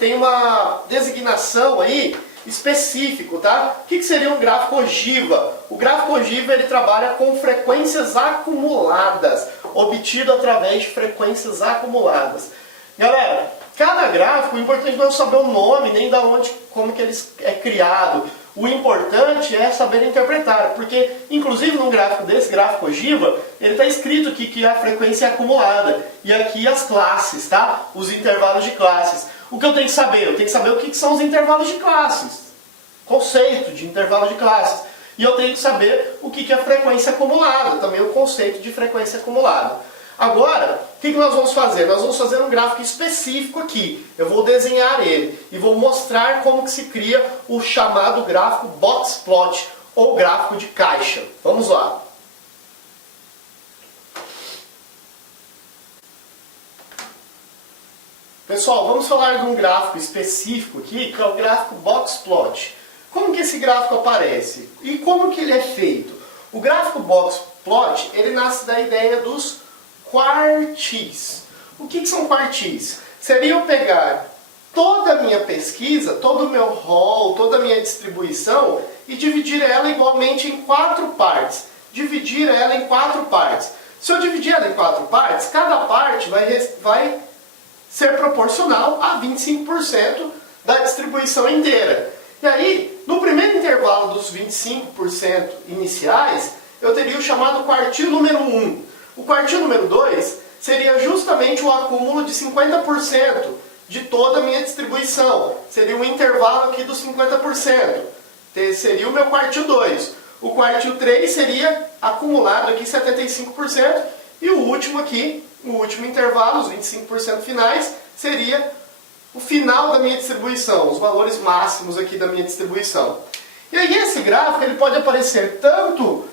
tem uma designação aí específico, tá? O que seria um gráfico ogiva? O gráfico ogiva ele trabalha com frequências acumuladas, obtido através de frequências acumuladas. Galera, cada gráfico, o importante não é saber o nome, nem da onde, como que ele é criado. O importante é saber interpretar, porque, inclusive, num gráfico desse, gráfico ogiva, ele está escrito aqui que a frequência é acumulada. E aqui as classes, tá? Os intervalos de classes. O que eu tenho que saber? Eu tenho que saber o que são os intervalos de classes. Conceito de intervalo de classes. E eu tenho que saber o que é frequência acumulada, também o conceito de frequência acumulada. Agora, o que nós vamos fazer? Nós vamos fazer um gráfico específico aqui. Eu vou desenhar ele e vou mostrar como que se cria o chamado gráfico box plot ou gráfico de caixa. Vamos lá. Pessoal, vamos falar de um gráfico específico aqui, que é o gráfico box plot. Como que esse gráfico aparece? E como que ele é feito? O gráfico box plot, ele nasce da ideia dos quartis. O que são quartis? Seria eu pegar toda a minha pesquisa, todo o meu rol, toda a minha distribuição e dividir ela igualmente em 4 partes. Dividir ela em 4 partes. Se eu dividir ela em 4 partes, cada parte vai ser proporcional a 25% da distribuição inteira. E aí, no primeiro intervalo dos 25% iniciais, eu teria o chamado quartil número 1. O quartil número 2 seria justamente o acúmulo de 50% de toda a minha distribuição. Seria um intervalo aqui dos 50%. Seria o meu quartil 2. O quartil 3 seria acumulado aqui 75%. E o último aqui, o último intervalo, os 25% finais, seria o final da minha distribuição, os valores máximos aqui da minha distribuição. E aí esse gráfico ele pode aparecer tanto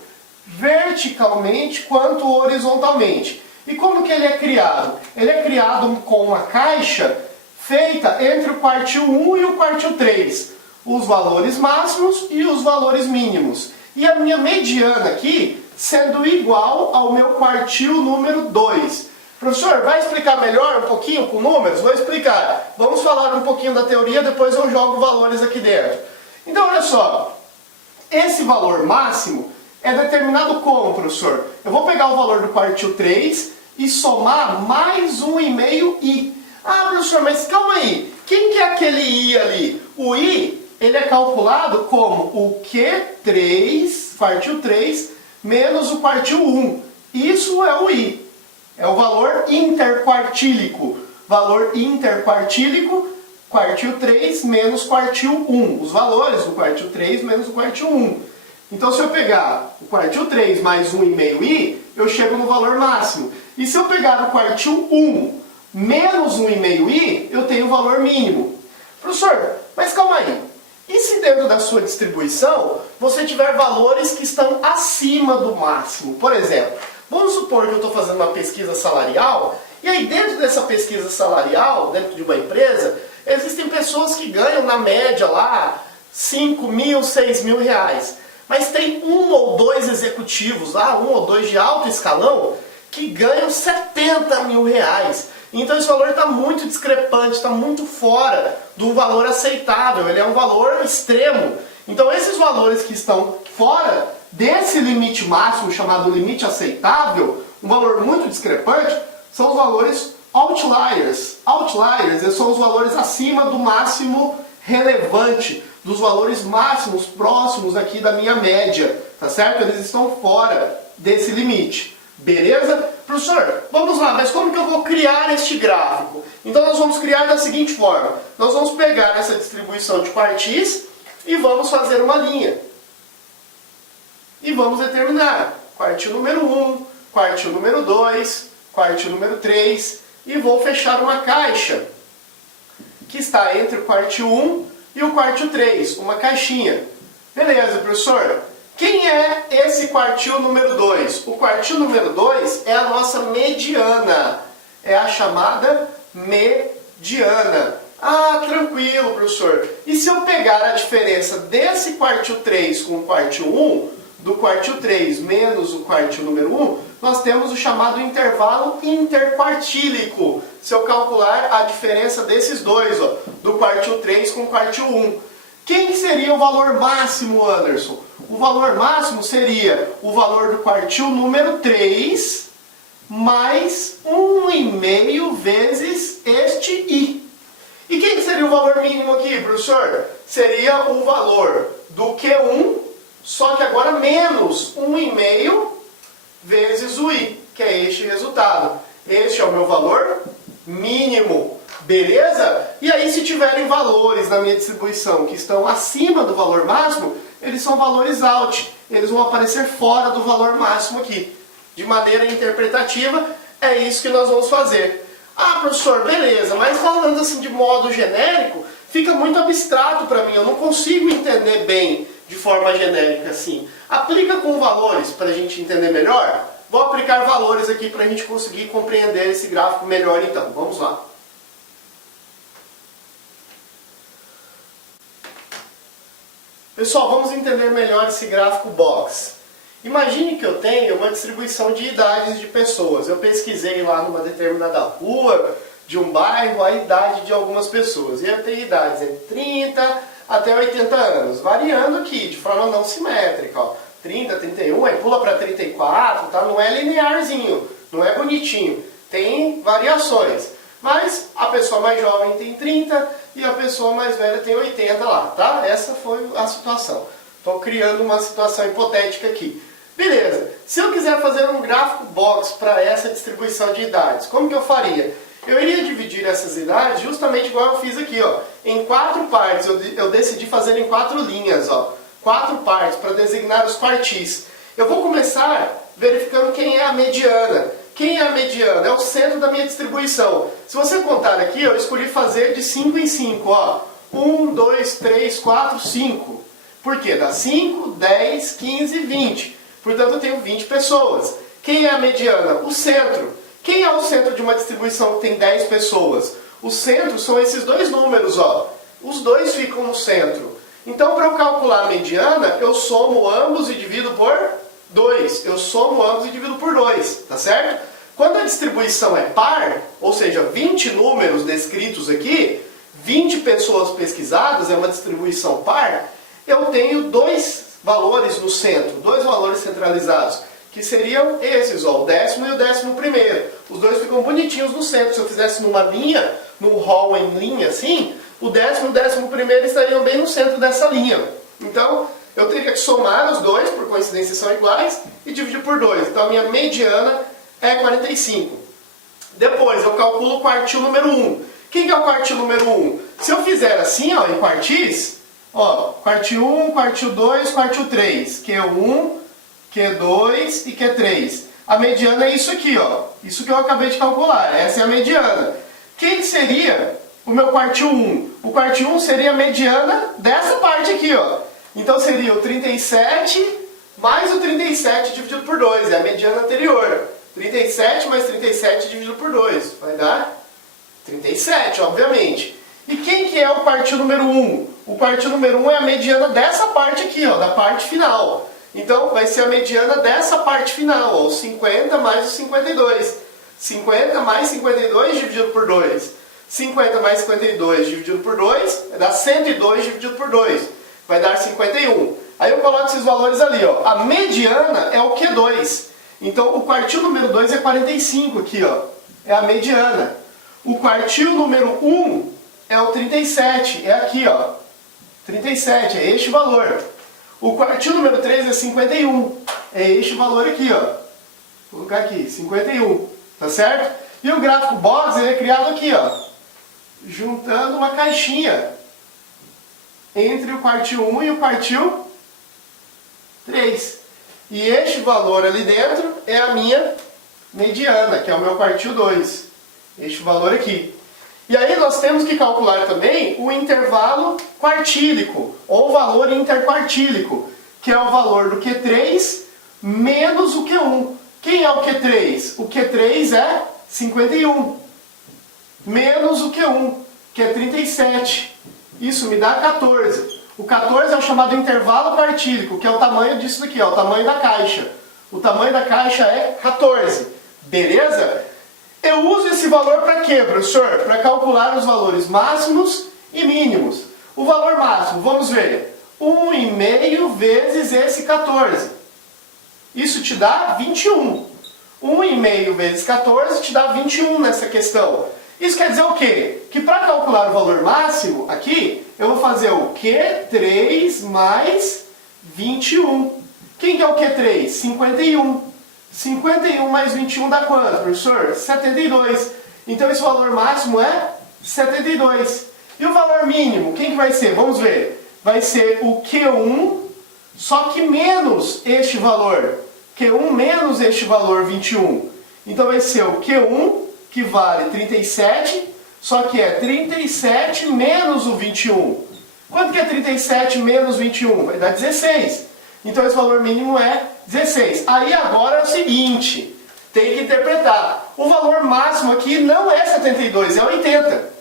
verticalmente quanto horizontalmente. E como que ele é criado? Ele é criado com uma caixa feita entre o quartil 1 e o quartil 3. Os valores máximos e os valores mínimos. E a minha mediana aqui sendo igual ao meu quartil número 2. Professor, vai explicar melhor um pouquinho com números? Vou explicar. Vamos falar um pouquinho da teoria, depois eu jogo valores aqui dentro. Então, olha só. Esse valor máximo é determinado como, professor? Eu vou pegar o valor do quartil 3 e somar mais 1,5i. Ah, professor, mas calma aí. Quem que é aquele I ali? O I, ele é calculado como o Q3, quartil 3, menos o quartil 1. Isso é o I. É o valor interquartílico. Valor interquartílico, quartil 3 menos quartil 1. Os valores do quartil 3 menos o quartil 1. Então, se eu pegar o quartil 3 mais 1,5i, eu chego no valor máximo. E se eu pegar o quartil 1 menos 1,5i, eu tenho o valor mínimo. Professor, mas calma aí. E se dentro da sua distribuição você tiver valores que estão acima do máximo? Por exemplo, vamos supor que eu estou fazendo uma pesquisa salarial, e aí dentro dessa pesquisa salarial, dentro de uma empresa, existem pessoas que ganham na média lá 5 mil, 6 mil reais. Mas tem um ou dois executivos lá, um ou dois de alto escalão, que ganham 70 mil reais. Então esse valor está muito discrepante, está muito fora do valor aceitável, ele é um valor extremo. Então esses valores que estão fora desse limite máximo, chamado limite aceitável, um valor muito discrepante, são os valores outliers. Outliers são os valores acima do máximo relevante, dos valores máximos próximos aqui da minha média, tá certo? Eles estão fora desse limite. Beleza? Professor, vamos lá, mas como que eu vou criar este gráfico? Então nós vamos criar da seguinte forma. Nós vamos pegar essa distribuição de quartis e vamos fazer uma linha. E vamos determinar quartil número 1, quartil número 2, quartil número 3 e vou fechar uma caixa que está entre o quartil 1 e o quartil 3, uma caixinha. Beleza, professor? Quem é esse quartil número 2? O quartil número 2 é a nossa mediana. É a chamada mediana. Ah, tranquilo, professor. E se eu pegar a diferença desse quartil 3 com o quartil 1, do quartil 3 menos o quartil número 1, nós temos o chamado intervalo interquartílico. Se eu calcular a diferença desses dois, ó, do quartil 3 com o quartil 1. Quem seria o valor máximo, Anderson? O valor máximo seria o valor do quartil número 3 mais 1,5 vezes este I. E quem seria o valor mínimo aqui, professor? Seria o valor do Q1, só que agora menos 1,5 vezes o I, que é este resultado. Este é o meu valor mínimo. Beleza? E aí, se tiverem valores na minha distribuição que estão acima do valor máximo, eles são valores out. Eles vão aparecer fora do valor máximo aqui. De maneira interpretativa, é isso que nós vamos fazer. Ah, professor, beleza, mas falando assim de modo genérico, fica muito abstrato para mim. Eu não consigo entender bem de forma genérica assim. Aplica com valores para a gente entender melhor? Vou aplicar valores aqui para a gente conseguir compreender esse gráfico melhor então. Vamos lá. Pessoal, vamos entender melhor esse gráfico box. Imagine que eu tenho uma distribuição de idades de pessoas. Eu pesquisei lá numa determinada rua, de um bairro, a idade de algumas pessoas. E eu tenho idades entre 30 até 80 anos, variando aqui, de forma não simétrica. Ó. 30, 31, aí pula para 34, tá? Não é linearzinho, não é bonitinho. Tem variações. Mas a pessoa mais jovem tem 30 e a pessoa mais velha tem 80 lá, tá? Essa foi a situação. Estou criando uma situação hipotética aqui. Beleza, se eu quiser fazer um gráfico box para essa distribuição de idades, como que eu faria? Eu iria dividir essas idades justamente igual eu fiz aqui, ó, em 4 partes. Eu decidi fazer em 4 linhas, ó, 4 partes para designar os quartis. Eu vou começar verificando quem é a mediana. Quem é a mediana? É o centro da minha distribuição. Se você contar aqui, eu escolhi fazer de 5 em 5, ó. 1, 2, 3, 4, 5. Por quê? Dá 5, 10, 15, 20. Portanto, eu tenho 20 pessoas. Quem é a mediana? O centro. Quem é o centro de uma distribuição que tem 10 pessoas? O centro são esses dois números, ó. Os dois ficam no centro. Então, para eu calcular a mediana, eu somo ambos e divido por 2. Eu somo ambos e divido por 2, tá certo? Quando a distribuição é par, ou seja, 20 números descritos aqui, 20 pessoas pesquisadas, é uma distribuição par, eu tenho 2 valores no centro, 2 valores centralizados, que seriam esses, ó, o 10º e o 11º. Os dois ficam bonitinhos no centro. Se eu fizesse numa linha, num hall em linha assim, o 10º e o 11º estariam bem no centro dessa linha. Então, eu teria que somar os dois, por coincidência são iguais, e dividir por 2. Então, a minha mediana é 45. Depois, eu calculo o quartil número 1. Quem que é o quartil número 1? Se eu fizer assim, ó, em quartis, ó, quartil 1, quartil 2, quartil 3, Q1, Q2 e Q3. A mediana é isso aqui, ó. Isso que eu acabei de calcular. Essa é a mediana. Quem seria o meu quartil 1? O quartil 1 seria a mediana dessa parte aqui, ó. Então seria o 37 mais o 37 dividido por 2. É a mediana anterior. 37 mais 37 dividido por 2. Vai dar 37, obviamente. E quem que é o quartil número 1? O quartil número 1 é a mediana dessa parte aqui, ó, da parte final. Então, vai ser a mediana dessa parte final, ó, o 50 mais o 52. 50 mais 52 dividido por 2. 50 mais 52 dividido por 2 vai dar 102 dividido por 2. Vai dar 51. Aí eu coloco esses valores ali, ó. A mediana é o Q2. Então, o quartil número 2 é 45 aqui, ó. É a mediana. O quartil número 1 é o 37. É aqui, ó. 37, é este valor. O quartil número 3 é 51. É este valor aqui, ó. Vou colocar aqui, 51. Tá certo? E o gráfico box ele é criado aqui, ó. Juntando uma caixinha entre o quartil 1 e o quartil 3. E este valor ali dentro é a minha mediana, que é o meu quartil 2. Este valor aqui. E aí nós temos que calcular também o intervalo quartílico, ou valor interquartílico, que é o valor do Q3 menos o Q1. Quem é o Q3? O Q3 é 51, menos o Q1, que é 37. Isso me dá 14. O 14 é o chamado intervalo quartílico, que é o tamanho disso daqui, ó, o tamanho da caixa. O tamanho da caixa é 14. Beleza? Eu uso esse valor para quê, professor? Para calcular os valores máximos e mínimos. O valor máximo, vamos ver, 1,5 vezes esse 14. Isso te dá 21. 1,5 vezes 14 te dá 21 nessa questão. Isso quer dizer o quê? Que para calcular o valor máximo aqui, eu vou fazer o Q3 mais 21. Quem que é o Q3? 51. 51 mais 21 dá quanto, professor? 72. Então esse valor máximo é 72. E o valor mínimo, quem que vai ser? Vamos ver. Vai ser o Q1, só que menos este valor. Q1 menos este valor, 21. Então vai ser o Q1, que vale 37, só que é 37 menos o 21. Quanto que é 37 menos 21? Vai dar 16. Então esse valor mínimo é 16. Aí agora é o seguinte, tem que interpretar. O valor máximo aqui não é 72, é 80.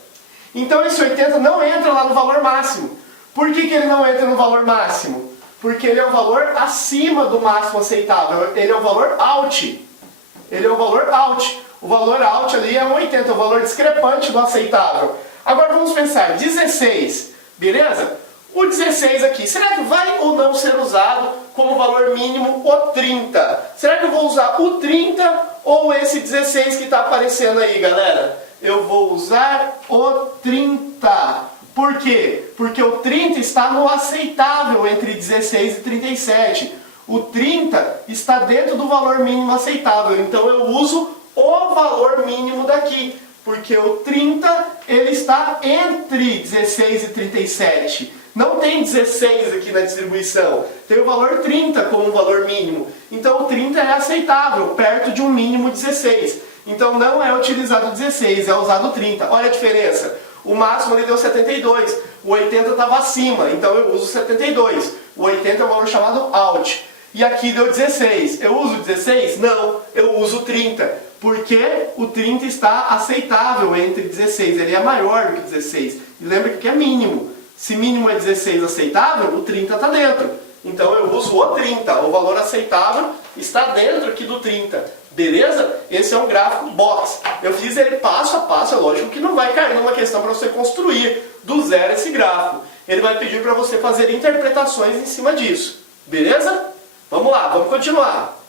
Então esse 80 não entra lá no valor máximo. Por que ele não entra no valor máximo? Porque ele é o valor acima do máximo aceitável. Ele é o valor out. Ele é o valor out. O valor out ali é 80, o valor discrepante do aceitável. Agora vamos pensar, 16, beleza? O 16 aqui, será que vai ou não ser usado como valor mínimo o 30? Será que eu vou usar o 30 ou esse 16 que está aparecendo aí, galera? Eu vou usar o 30. Por quê? Porque o 30 está no aceitável entre 16 e 37. O 30 está dentro do valor mínimo aceitável, então eu uso o valor mínimo daqui. Porque o 30 ele está entre 16 e 37. Não tem 16 aqui na distribuição. Tem o valor 30 como valor mínimo. Então o 30 é aceitável, perto de um mínimo 16. Então não é utilizado 16, é usado 30. Olha a diferença. O máximo ele deu 72. O 80 estava acima, então eu uso 72. O 80 é o valor chamado out. E aqui deu 16. Eu uso 16? Não, eu uso 30. Porque o 30 está aceitável entre 16. Ele é maior do que 16. E lembra que é mínimo. Se mínimo é 16 aceitável, o 30 está dentro. Então eu uso o 30. O valor aceitável está dentro aqui do 30. Beleza? Esse é um gráfico box. Eu fiz ele passo a passo. É lógico que não vai cair numa questão para você construir do zero esse gráfico. Ele vai pedir para você fazer interpretações em cima disso. Beleza? Vamos lá, vamos continuar.